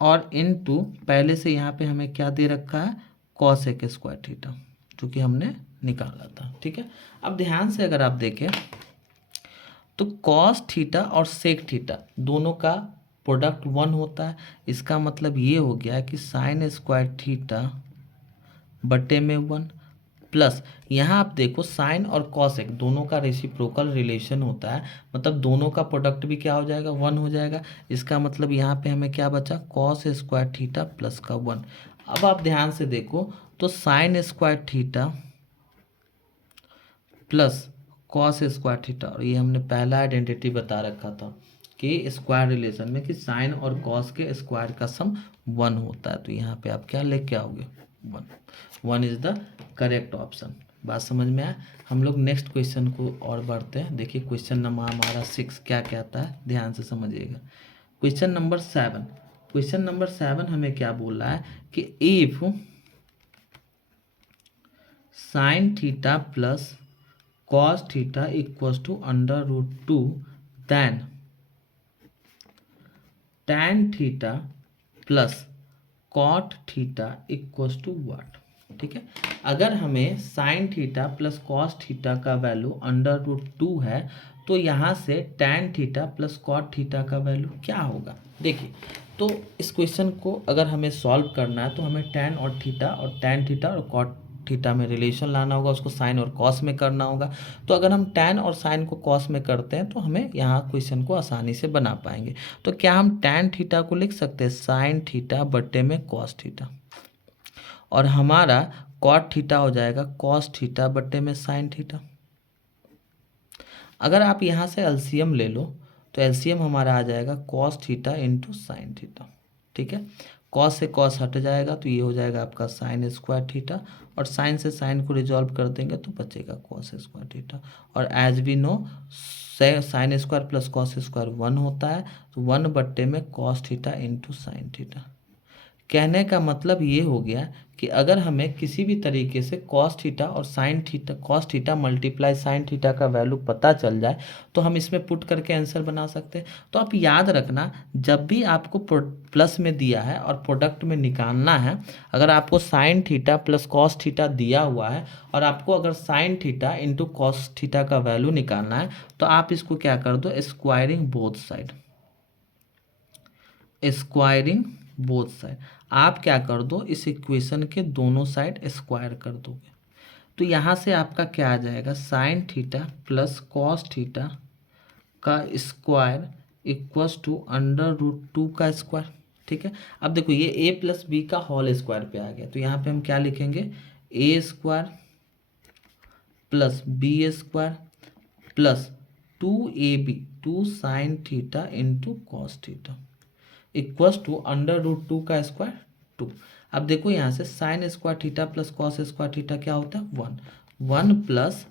और इनटू पहले से यहाँ पे हमें क्या दे रखा है, कॉसेक स्क्वायर थीटा, जो कि हमने निकाला था, ठीक है। अब ध्यान से अगर आप देखें तो कॉस थीटा और सेक थीटा दोनों का प्रोडक्ट 1 होता है, इसका मतलब ये हो गया कि साइन स्क्वायर थीटा बटे में 1 प्लस यहाँ आप देखो साइन और कॉसेक दोनों का रेसिप्रोकल रिलेशन होता है, मतलब दोनों का प्रोडक्ट भी क्या हो जाएगा, 1 हो जाएगा। इसका मतलब यहाँ पे हमें क्या बचा, कॉस स्क्वायर थीटा प्लस का 1। अब आप ध्यान से देखो तो sign square theta plus cos square theta, और ये हमने पहला आइडेंटिटी बता रखा था कि स्क्वायर रिलेशन में कि साइन और कॉस के स्क्वायर का सम 1 होता है, तो यहाँ पे आप क्या लेके आओगे, 1 इज द करेक्ट ऑप्शन। बात समझ में आया। हम लोग नेक्स्ट क्वेश्चन को और बढ़ते हैं। देखिए क्वेश्चन नंबर हमारा 6 क्या कहता है, ध्यान से समझिएगा। क्वेश्चन नंबर 7, क्वेश्चन नंबर 7 हमें क्या बोल रहा है कि if sine theta plus cos theta equals to √2 then tan theta plus cot theta equals to what. ठीक है। अगर हमें sine theta plus cos theta का वैल्यू √2 है तो यहाँ से tan theta plus cot theta का वैल्यू क्या होगा। देखिए, तो इस क्वेश्चन को अगर हमें सॉल्व करना है तो हमें टैन और टैन थीटा और कॉट थीटा में रिलेशन लाना होगा, उसको साइन और कॉस में करना होगा। तो अगर हम टैन और साइन को कॉस में करते हैं तो हमें यहाँ क्वेश्चन को आसानी से बना पाएंगे। तो क्या हम टैन थीटा को लिख सकते हैं साइन थीटा बट्टे में कॉस थीटा, और हमारा कॉट थीटा हो जाएगा कॉस थीटा बट्टे में साइन थीटा। अगर आप यहाँ से एलसीएम ले लो तो एलसीएम हमारा आ जाएगा cos theta into sine theta. ठीक है, कॉस से कॉस हट जाएगा तो ये हो जाएगा आपका साइन स्क्वायर थीटा, और साइन से साइन को रिजॉल्व कर देंगे तो बचेगा कॉस स्क्वायर थीटा। और as we know sine square plus cos square 1 होता है, तो 1 में cos theta into sine theta. कहने का मतलब ये हो गया कि अगर हमें किसी भी तरीके से कॉस थीटा और sine theta, cos theta multiply sign theta का वैल्यू पता चल जाए तो हम इसमें पुट करके आंसर बना सकते हैं। तो आप याद रखना, जब भी आपको प्लस में दिया है और प्रोडक्ट में निकालना है, अगर आपको sign theta plus cos theta दिया हुआ है और आपको अगर sign theta into cos theta का वैल्यू निकालना है तो आप इसको क्या कर दो, squaring both side, squaring both side. आप क्या कर दो, इस इक्वेशन के दोनों साइड स्क्वायर कर दोगे तो यहाँ से आपका क्या आ जाएगा, sign theta plus cos theta का स्क्वायर इक्वल्स टू √2 का स्क्वायर। ठीक है, अब देखो ये a प्लस बी का होल स्क्वायर पे आ गया, तो यहाँ पे हम क्या लिखेंगे, a square plus B square plus 2ab 2 sine theta into cos theta equals to √2 का स्क्वायर 2। अब देखो यहाँ से sine square theta plus cos square theta क्या होता है, 1 plus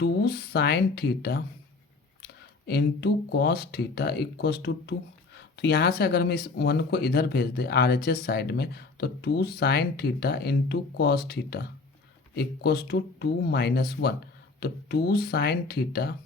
2 sine theta into cos theta equals to 2। तो यहाँ से अगर हम इस 1 को इधर भेज दें RHS साइड में तो 2 sine theta into cos theta equals to 2 minus 1, तो 2 sine theta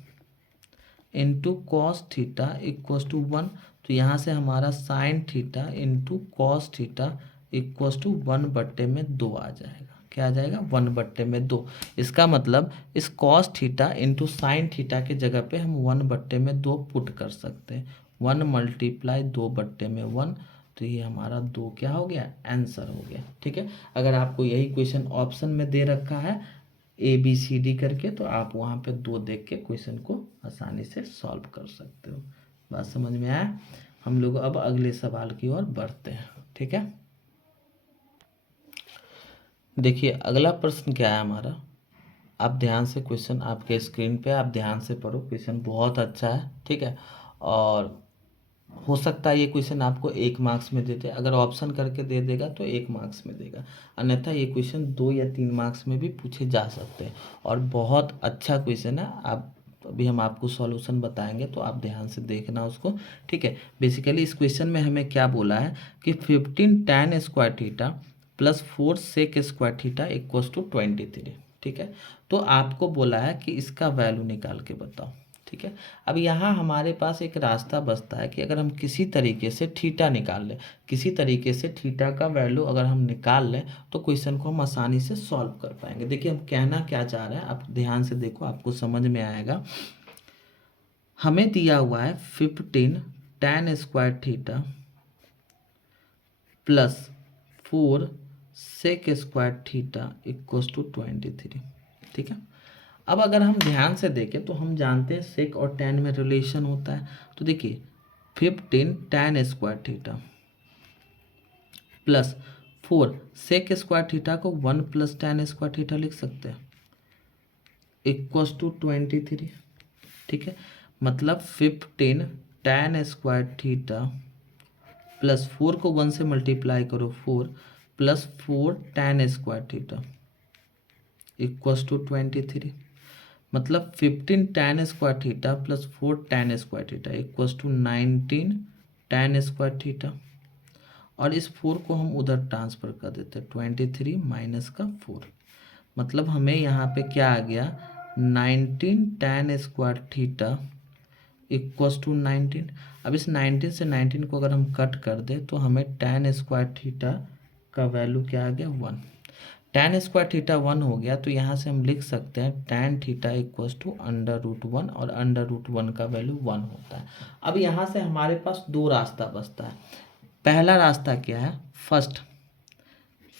into cos theta equals to 1। तो यहाँ से हमारा sine theta into cos theta equals to 1/2 आ जाएगा। क्या आ जाएगा, 1/2। इसका मतलब इस cos theta into sine theta के जगह पे हम 1/2 पुट कर सकते हैं। 1 मल्टीप्लाई 2/1, तो ये हमारा 2 क्या हो गया, आंसर हो गया। ठीक है, अगर आपको यही क्वेश्चन ऑप्शन में दे रखा है ABCD करके तो आप वहाँ पे 2 देख के क्वेश्चन को आसानी से सॉल्व कर सकते हो। बात समझ में आया। हम लोग अब अगले सवाल की ओर बढ़ते हैं। ठीक है, देखिए अगला प्रश्न क्या है हमारा, आप ध्यान से क्वेश्चन आपके स्क्रीन पे आप ध्यान से पढ़ो, क्वेश्चन बहुत अच्छा है। ठीक है, और हो सकता है ये क्वेश्चन आपको 1 मार्क्स में देते, अगर ऑप्शन करके दे देगा तो 1 मार्क्स में देगा, अन्यथा ये क्वेश्चन 2 या 3 मार्क्स में भी पूछे जा सकते हैं और बहुत अच्छा क्वेश्चन है। आप अभी हम आपको सॉल्यूशन बताएंगे तो आप ध्यान से देखना उसको। ठीक है, बेसिकली इस क्वेश्चन में हमें क्या बोला है कि 15 tan square theta plus 4 sec square theta equals to 23। ठीक है, तो आपको बोला है कि इसका वैल्यू निकाल के बताओ। ठीक है, अब यहाँ हमारे पास एक रास्ता बचता है कि अगर हम किसी तरीके से थीटा निकाल लें, किसी तरीके से थीटा का वैल्यू अगर हम निकाल लें तो क्वेश्चन को हम आसानी से सॉल्व कर पाएंगे। देखिए हम कहना क्या चाह रहे हैं, आप ध्यान से देखो, आपको समझ में आएगा। हमें दिया हुआ है 15 tan square theta plus 4 sec square theta equals to 23। ठीक है, अब अगर हम ध्यान से देखें तो हम जानते हैं सेक और टैन में रिलेशन होता है। तो देखिए 15 tan square theta plus 4 sec square theta को 1 प्लस tan स्क्वायर थीटा लिख सकते हैं इक्वल्स टू 23। ठीक है, मतलब 15 tan स्क्वायर थीटा प्लस 4 को 1 से मल्टीप्लाई करो 4 plus 4 tan square theta equals to 23। मतलब 15 tan square theta plus 4 tan square theta equals to 19 tan square theta, और इस 4 को हम उधर ट्रांसफर कर देते हैं 23 माइनस का 4, मतलब हमें यहाँ पे क्या आ गया 19 tan square theta equals to 19। अब इस 19 से 19 को अगर हम कट कर दें तो हमें tan स्क्वायर थीटा का वैल्यू क्या आ गया 1। tan स्क्वायर थीटा 1 हो गया, तो यहाँ से हम लिख सकते हैं tan थीटा इक्वल्स टू √1, और √1 का वैल्यू 1 होता है। अब यहाँ से हमारे पास दो रास्ता बचता है। पहला रास्ता क्या है,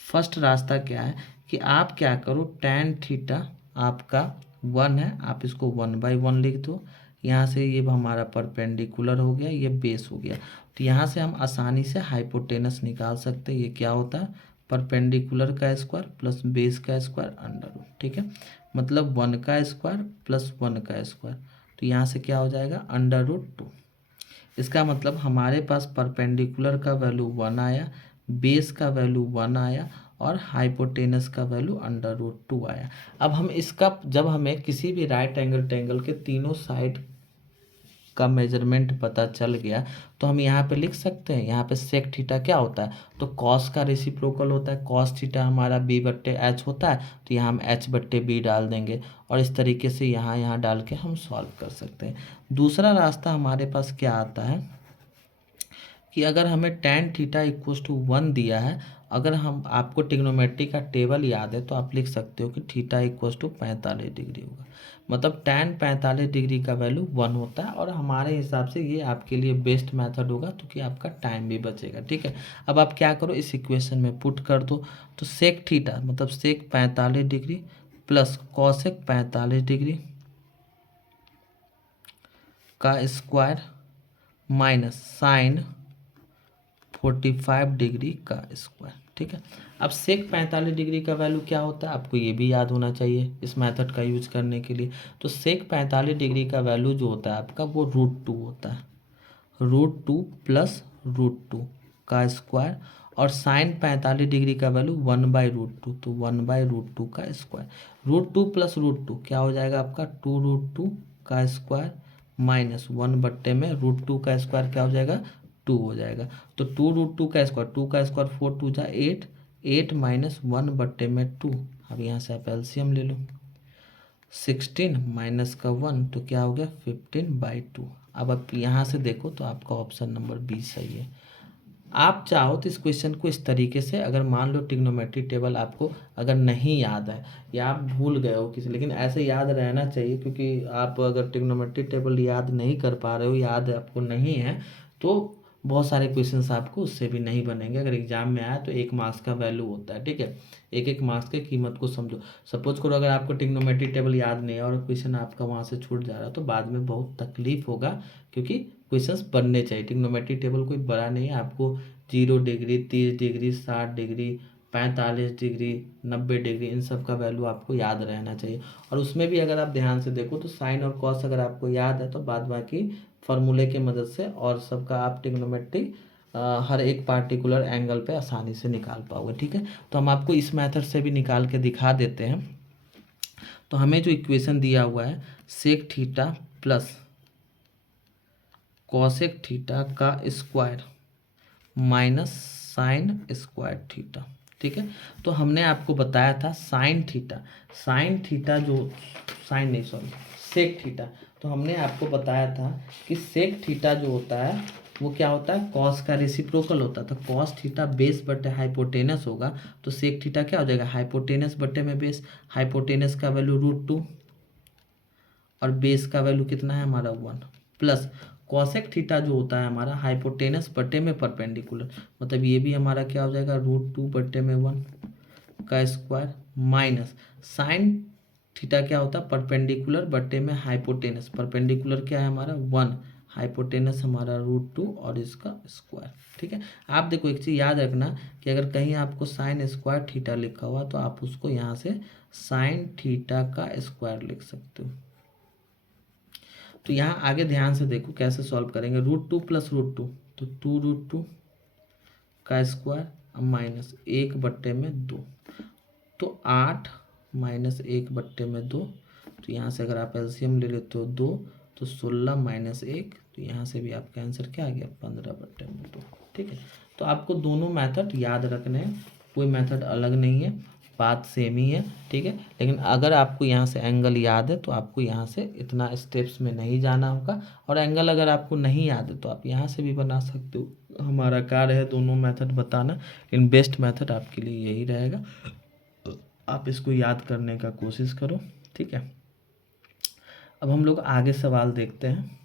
फर्स्ट रास्ता क्या है कि आप क्या करो, tan थीटा आपका 1 है, आप इसको 1/1 लिख दो। यहाँ से ये हमारा परपेंडिकुलर हो गया, ये बेस हो गया। तो यहाँ से हम आसानी से हाइपोटेनस निकाल सकते हैं। ये क्या होता है, परपेंडिकुलर का स्क्वायर प्लस बेस का स्क्वायर अंडर रूट, ठीक है। मतलब 1 का स्क्वायर प्लस 1 का स्क्वायर, तो यहाँ से क्या हो जाएगा, √2। इसका मतलब हमारे पास परपेंडिकुलर का वैल्यू 1 आया, बेस का वैल्यू 1 आया, और हाइपोटेनस का वैल्यू √2 आया। अब हम इसका, जब हमें किसी भी राइट एंगल ट्रायंगल के तीनों साइड का मेजरमेंट पता चल गया, तो हम यहाँ पे लिख सकते हैं, यहाँ पे सेक थीटा क्या होता है, तो कॉस का रेसिप्रोकल होता है। कॉस थीटा हमारा b/h होता है, तो यहाँ हम h/b डाल देंगे, और इस तरीके से यहाँ डाल के हम सॉल्व कर सकते हैं। दूसरा रास्ता हमारे पास क्या आता है कि अगर हमें tan थीटा इक्वल्स टू 1 दिया है, अगर हम, आपको ट्रिग्नोमेट्री का टेबल याद है, तो आप लिख सकते हो कि थीटा इक्वल्स टू 45 डिग्री होगा। मतलब tan 45 डिग्री का वैल्यू 1 होता है, और हमारे हिसाब से ये आपके लिए बेस्ट मेथड होगा, क्योंकि आपका टाइम भी बचेगा, ठीक है। अब आप क्या करो, इस इक्वेशन में पुट कर दो, तो सेक थीटा मतलब सेक 45 डिग्री प्लस कॉसेक 45 डिग्री का स्क्वायर माइनस साइन 45 डिग्री का स्क्वायर, ठीक है। अब सेक 45 डिग्री का वैल्यू क्या होता है, आपको ये भी याद होना चाहिए इस मेथड का यूज करने के लिए। तो सेक 45 डिग्री का वैल्यू जो होता है आपका, वो √2 होता है, √2 प्लस √2 का स्क्वायर, और साइन 45 डिग्री का वैल्यू 1/√2, तो 1/√2 का स्क्वायर। √2 प्लस √2 क्या हो जाएगा आपका, 2√2 का स्क्वायर माइनस 1/√2 का स्क्वायर क्या हो जाएगा, 2 हो जाएगा। तो 2√2 का स्क्वायर, 2 का स्क्वायर 4 2 जा 8, 8 माइनस 1/2। अब यहाँ से आप एलसीएम ले लो, 16 माइनस का 1, तो क्या हो गया 15/2। अब आप यहाँ से देखो तो आपका ऑप्शन नंबर बी सही है। आप चाहो तो इस क्वेश्चन को इस तरीके से, अगर मान लो ट्रिग्नोमेट्री टेबल आपको अगर नहीं याद है, या आप भूल गए हो किसी, लेकिन ऐसे याद रहना चाहिए, क्योंकि आप अगर ट्रिग्नोमेट्री टेबल याद नहीं कर पा रहे हो, याद आपको नहीं है, तो बहुत सारे क्वेश्चंस आपको उससे भी नहीं बनेंगे। अगर एग्जाम में आया तो 1 मार्क्स का वैल्यू होता है, ठीक है। 1 मार्क्स की कीमत को समझो। सपोज करो अगर आपको ट्रिग्नोमेट्री टेबल याद नहीं है और क्वेश्चन आपका वहाँ से छूट जा रहा है, तो बाद में बहुत तकलीफ होगा, क्योंकि क्वेश्चंस बनने चाहिए। ट्रिग्नोमेट्री टेबल कोई बड़ा नहीं है, आपको 0 degree, 30 degree, 60 degree, 45 degree, 90 degree, इन सब का वैल्यू आपको याद रहना चाहिए। और उसमें भी अगर आप ध्यान से देखो तो साइन और कॉस अगर आपको याद है, तो बाद बाकी फार्मूले की मदद से और सबका आप ट्रिग्नोमेट्री हर एक पार्टिकुलर एंगल पे आसानी से निकाल पाओगे, ठीक है। तो हम आपको इस मेथड से भी निकाल के दिखा देते हैं। तो हमें जो इक्वेशन दिया हुआ है, sec theta plus cosec theta का square minus sine square theta, ठीक है। तो हमने आपको बताया था साइन थीटा जो, साइन नहीं सॉरी, सेक थीटा। तो हमने आपको बताया था कि सेक थीटा जो होता है वो क्या होता है, कॉस का रेसिप्रोकल होता है। तो कॉस थीटा बेस बटे हाइपोटेनस होगा, तो सेक थीटा क्या हो जाएगा, हाइपोटेनस बटे में बेस। हाइपोटेनस का वैल्यू √2 और बेस का वैल्यू कितना है हमारा 1, प्लस कॉसेक थीटा जो होता है हमारा हाइपोटेनस बटे में परपेंडिकुलर, मतलब ये भी हमारा क्या हो जाएगा, √2 बटे में 1 का स्क्वायर, माइनस साइन थीटा क्या होता है, परपेंडिकुलर बटे में हाइपोटेनस। परपेंडिकुलर क्या है हमारा 1, हाइपोटेनस हमारा √2 और इसका स्क्वायर, ठीक है। आप देखो एक चीज़ याद रखना कि अगर कहीं आपको साइन स्क्वायर थीटा लिखा हुआ, तो आप उसको यहाँ से साइन थीटा का स्क्वायर लिख सकते हो। तो यहाँ आगे ध्यान से देखो कैसे सॉल्व करेंगे, √2 प्लस √2, तो 2√2 का स्क्वायर माइनस 1/2, तो 8 माइनस 1/2। तो यहाँ से अगर आप एलसीएम ले लेते हो 2, तो 16 माइनस 1, तो यहाँ से भी आपका आंसर क्या आ गया, 15/2, ठीक है। तो आपको दोनों मेथड याद रखने हैं, कोई मेथड अलग नहीं है, बात सेम ही है, ठीक है। लेकिन अगर आपको यहाँ से एंगल याद है, तो आपको यहाँ से इतना स्टेप्स में नहीं जाना होगा, और एंगल अगर आपको नहीं याद है तो आप यहाँ से भी बना सकते हो। हमारा कार्य है दोनों मेथड बताना, लेकिन बेस्ट मेथड आपके लिए यही रहेगा। आप इसको याद करने का कोशिश करो, ठीक है। अब हम लोग आगे सवाल देखते हैं।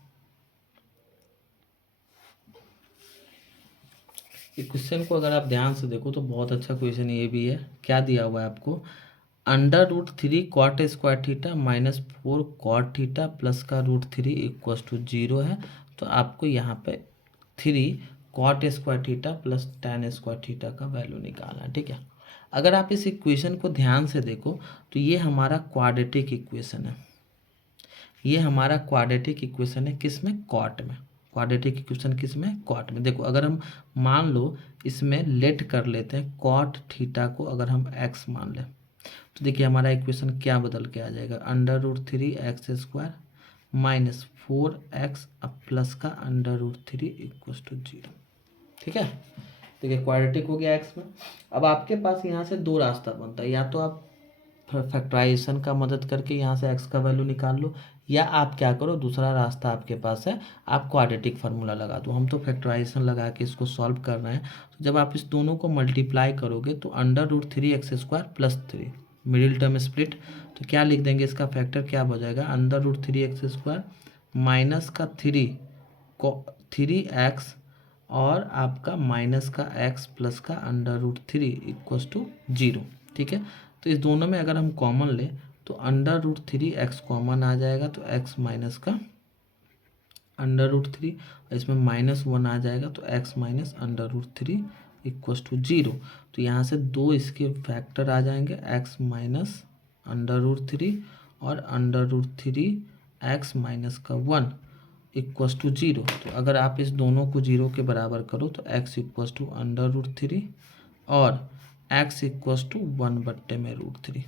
ये क्वेश्चन को अगर आप ध्यान से देखो तो बहुत अच्छा क्वेश्चन ये भी है। क्या दिया हुआ है आपको, √3 cot square theta -4 cot theta plus का √3 इक्वस टू 0 है। तो आपको यहाँ पे 3 cot square theta plus tan square theta का वैल्यू निकालना है, ठीक है। अगर आप इस इक्वेशन को ध्यान से देखो तो ये हमारा क्वाड्रेटिक इक्वेशन है। ये हमारा क्वाड्रेटिक इक्वेशन है, किस में, कॉट में। क्वाड्रेटिक इक्वेशन किस में, कॉट में। देखो अगर हम मान लो इसमें लेट कर लेते हैं कॉट थीटा को, अगर हम x मान लें तो देखिए हमारा इक्वेशन क्या बदल के आ जाएगा, √3x² -4x अब प्लस का √3 इक्वस टू 0, ठीक है। देखिए क्वाड्रेटिक हो गया x में। अब आपके पास यहाँ से दो रास्ता बनता है, या तो आप फैक्टराइजेशन का मदद करके यहाँ से x का वैल्यू निकाल लो, या आप क्या करो, दूसरा रास्ता आपके पास है, आप क्वाड्रेटिक फार्मूला लगा दो। हम तो फैक्टराइजेशन लगा के इसको सॉल्व कर रहे हैं। तो जब आप इस दोनों को मल्टीप्लाई करोगे तो √3x² + 3 मिडिल टर्म स्प्लिट, तो क्या लिख देंगे, इसका फैक्टर क्या हो जाएगा, √3x² माइनस का 3x और आपका माइनस का x प्लस का √3 इक्वस टू 0, ठीक है। तो इस दोनों में अगर हम कॉमन लें तो √3x कॉमन आ जाएगा, तो x माइनस का √3, इसमें -1 आ जाएगा तो x माइनस √3 इक्वस टू 0। तो यहाँ से दो इसके फैक्टर आ जाएंगे, x माइनस √3 और √3x माइनस का 1 इक्वस टू 0। तो अगर आप इस दोनों को 0 के बराबर करो तो x इक्वस टू √3 और x इक्वस टू 1/√3।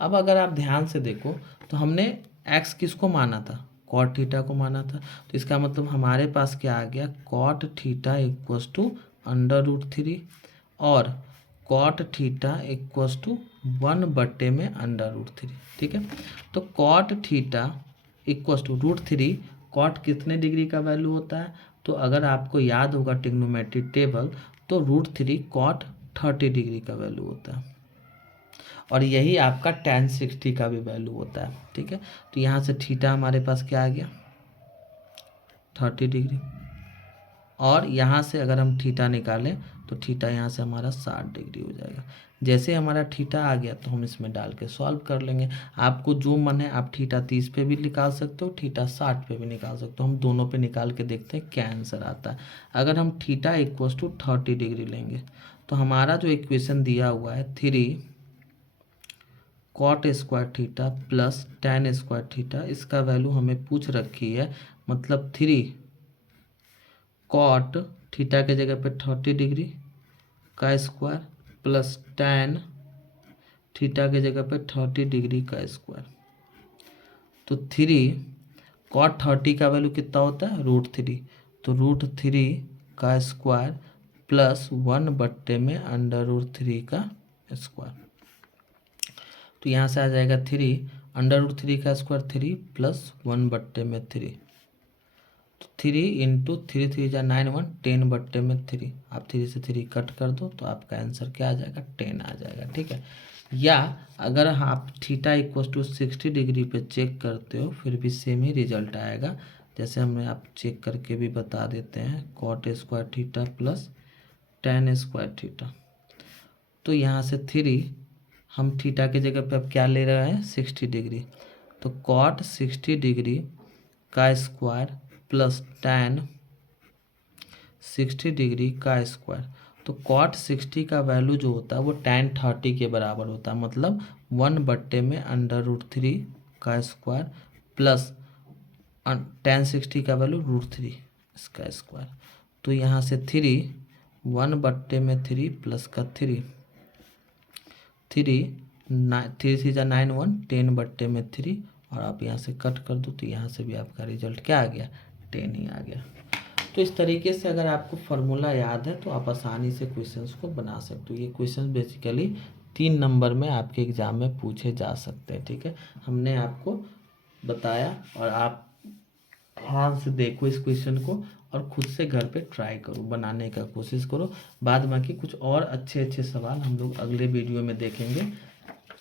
अब अगर आप ध्यान से देखो तो हमने x किसको माना था, कॉट थीटा को माना था। तो इसका मतलब हमारे पास क्या आ गया, कॉट थीटा इक्वस टू √3 और कॉट थीटा इक्वस टू 1/√3, ठीक है। तो cot theta equals to √3, cot कितने डिग्री का वैल्यू होता है, तो अगर आपको याद होगा ट्रिग्नोमेट्रिक टेबल, तो √3 कॉट 30 डिग्री का वैल्यू होता है, और यही आपका tan 60 का भी वैल्यू होता है, ठीक है। तो यहाँ से थीटा हमारे पास क्या आ गया, 30 डिग्री, और यहाँ से अगर हम थीटा निकालें तो थीटा यहाँ से हमारा 60 डिग्री हो जाएगा। जैसे हमारा थीटा आ गया तो हम इसमें डाल के सॉल्व कर लेंगे। आपको जो मन है आप थीटा 30 पे भी निकाल सकते हो, थीटा 60 पे भी निकाल सकते हो। हम दोनों पे निकाल के देखते हैं क्या आंसर आता है। अगर हम थीटा इक्वस टू 30 डिग्री लेंगे तो हमारा जो इक्वेशन दिया हुआ है 3 cot square theta plus tan square theta, इसका वैल्यू हमें पूछ रखी है, मतलब 3 कॉट थीटा के जगह पे 30 डिग्री का स्क्वायर प्लस tan थीटा के जगह पे 30 डिग्री का स्क्वायर। तो 3 कॉट 30 का वैल्यू कितना होता है, √3, तो √3 का स्क्वायर प्लस 1/√3 का स्क्वायर। तो यहाँ से आ जाएगा 3 √3 का स्क्वायर 3 प्लस 1/3, तो 3 इंटू 3 3 जा 9 1 10/3। आप 3 से 3 कट कर दो तो आपका आंसर क्या आ जाएगा, 10 आ जाएगा, ठीक है। या अगर आप थीटा इक्वस टू 60 डिग्री पे चेक करते हो फिर भी सेम ही रिजल्ट आएगा। जैसे हमें आप चेक करके भी बता देते हैं, cot square theta plus tan square theta. तो यहाँ से 3 हम थीटा के जगह पे अब क्या ले रहे हैं, 60 डिग्री, तो कॉट 60 डिग्री का स्क्वायर प्लस tan 60 डिग्री का स्क्वायर। तो कॉट 60 का वैल्यू जो होता है वो tan 30 के बराबर होता है, मतलब 1/√3 का स्क्वायर प्लस tan 60 का वैल्यू √3 इसका स्क्वायर। तो यहाँ से 3 1/3 प्लस का 3 3 जा 9 1 10/3, और आप यहाँ से कट कर दो तो यहाँ से भी आपका रिजल्ट क्या आ गया, 10 ही आ गया। तो इस तरीके से अगर आपको फार्मूला याद है तो आप आसानी से क्वेश्चंस को बना सकते हो। ये क्वेश्चन बेसिकली 3 नंबर में आपके एग्जाम में पूछे जा सकते हैं, ठीक है। हमने आपको बताया और आप ध्यान से देखो इस क्वेश्चन को और खुद से घर पे ट्राई करो, बनाने का कोशिश करो। बाद बाकी कुछ और अच्छे अच्छे सवाल हम लोग अगले वीडियो में देखेंगे।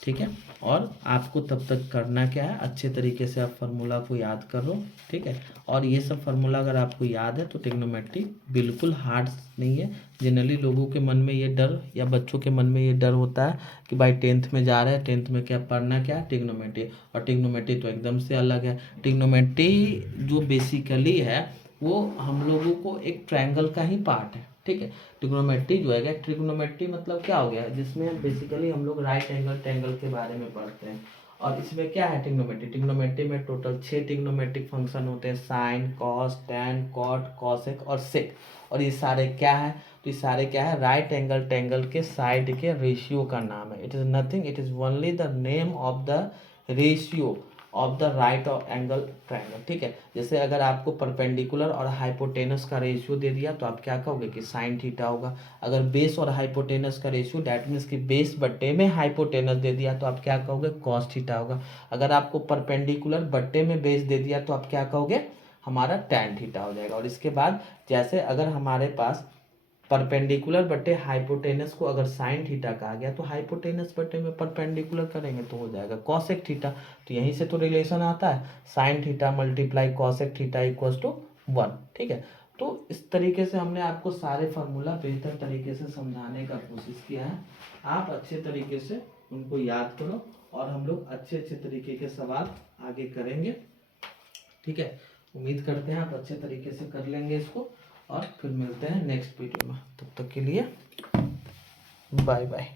ठीक है। और आपको तब तक करना क्या है, अच्छे तरीके से आप फार्मूला को याद कर लो, ठीक है। और ये सब फार्मूला अगर आपको याद है तो ट्रिग्नोमेट्री बिल्कुल हार्ड नहीं है। जनरली लोगों के मन में ये डर या बच्चों के मन में ये डर होता है कि भाई 10th में जा रहे हैं, 10th में क्या पढ़ना, क्या ट्रिग्नोमेट्री, और ट्रिग्नोमेट्री तो एकदम से अलग है। ट्रिग्नोमेट्री जो बेसिकली है वो हम लोगों को एक ट्रायंगल का ही पार्ट है, ठीक है। ट्रिग्नोमेट्री जो है, ट्रिग्नोमेट्री मतलब क्या हो गया, जिसमें बेसिकली हम लोग राइट एंगल ट्रायंगल के बारे में पढ़ते हैं। और इसमें क्या है ट्रिग्नोमेट्री, ट्रिग्नोमेट्री में टोटल 6 ट्रिग्नोमेट्रिक फंक्शन होते हैं, sine, cos, tan, cot, cosec और सेक। और ये सारे क्या है, तो ये सारे क्या है, राइट एंगल ट्रायंगल के साइड के रेशियो का नाम है। It is nothing, it is only the name of the ratio of the right angle triangle, ठीक है। जैसे अगर आपको परपेंडिकुलर और हाइपोटेनस का रेशियो दे दिया तो आप क्या कहोगे कि साइन थीटा होगा। अगर बेस और हाइपोटेनस का रेशियो, दैट मीन्स कि बेस बट्टे में हाइपोटेनस दे दिया तो आप क्या कहोगे, कॉस थीटा होगा। अगर आपको परपेंडिकुलर बट्टे में बेस दे दिया तो आप क्या कहोगे, हमारा टैन थीटा हो जाएगा। और इसके बाद जैसे अगर हमारे पास परपेंडिकुलर बटे हाइपोटेनस को अगर साइन थीटा कहा गया तो हाइपोटेनस बटे में परपेंडिकुलर करेंगे तो हो जाएगा कॉसेक थीटा। तो यहीं से तो रिलेशन आता है, sine theta multiply cosec theta equals to 1, ठीक है। तो इस तरीके से हमने आपको सारे फार्मूला बेहतर तरीके से समझाने का कोशिश किया है। आप अच्छे तरीके से उनको याद करो और हम लोग अच्छे अच्छे तरीके के सवाल आगे करेंगे, ठीक है। उम्मीद करते हैं आप अच्छे तरीके से कर लेंगे इसको, और फिर मिलते हैं नेक्स्ट वीडियो में। तब तक के लिए बाय बाय।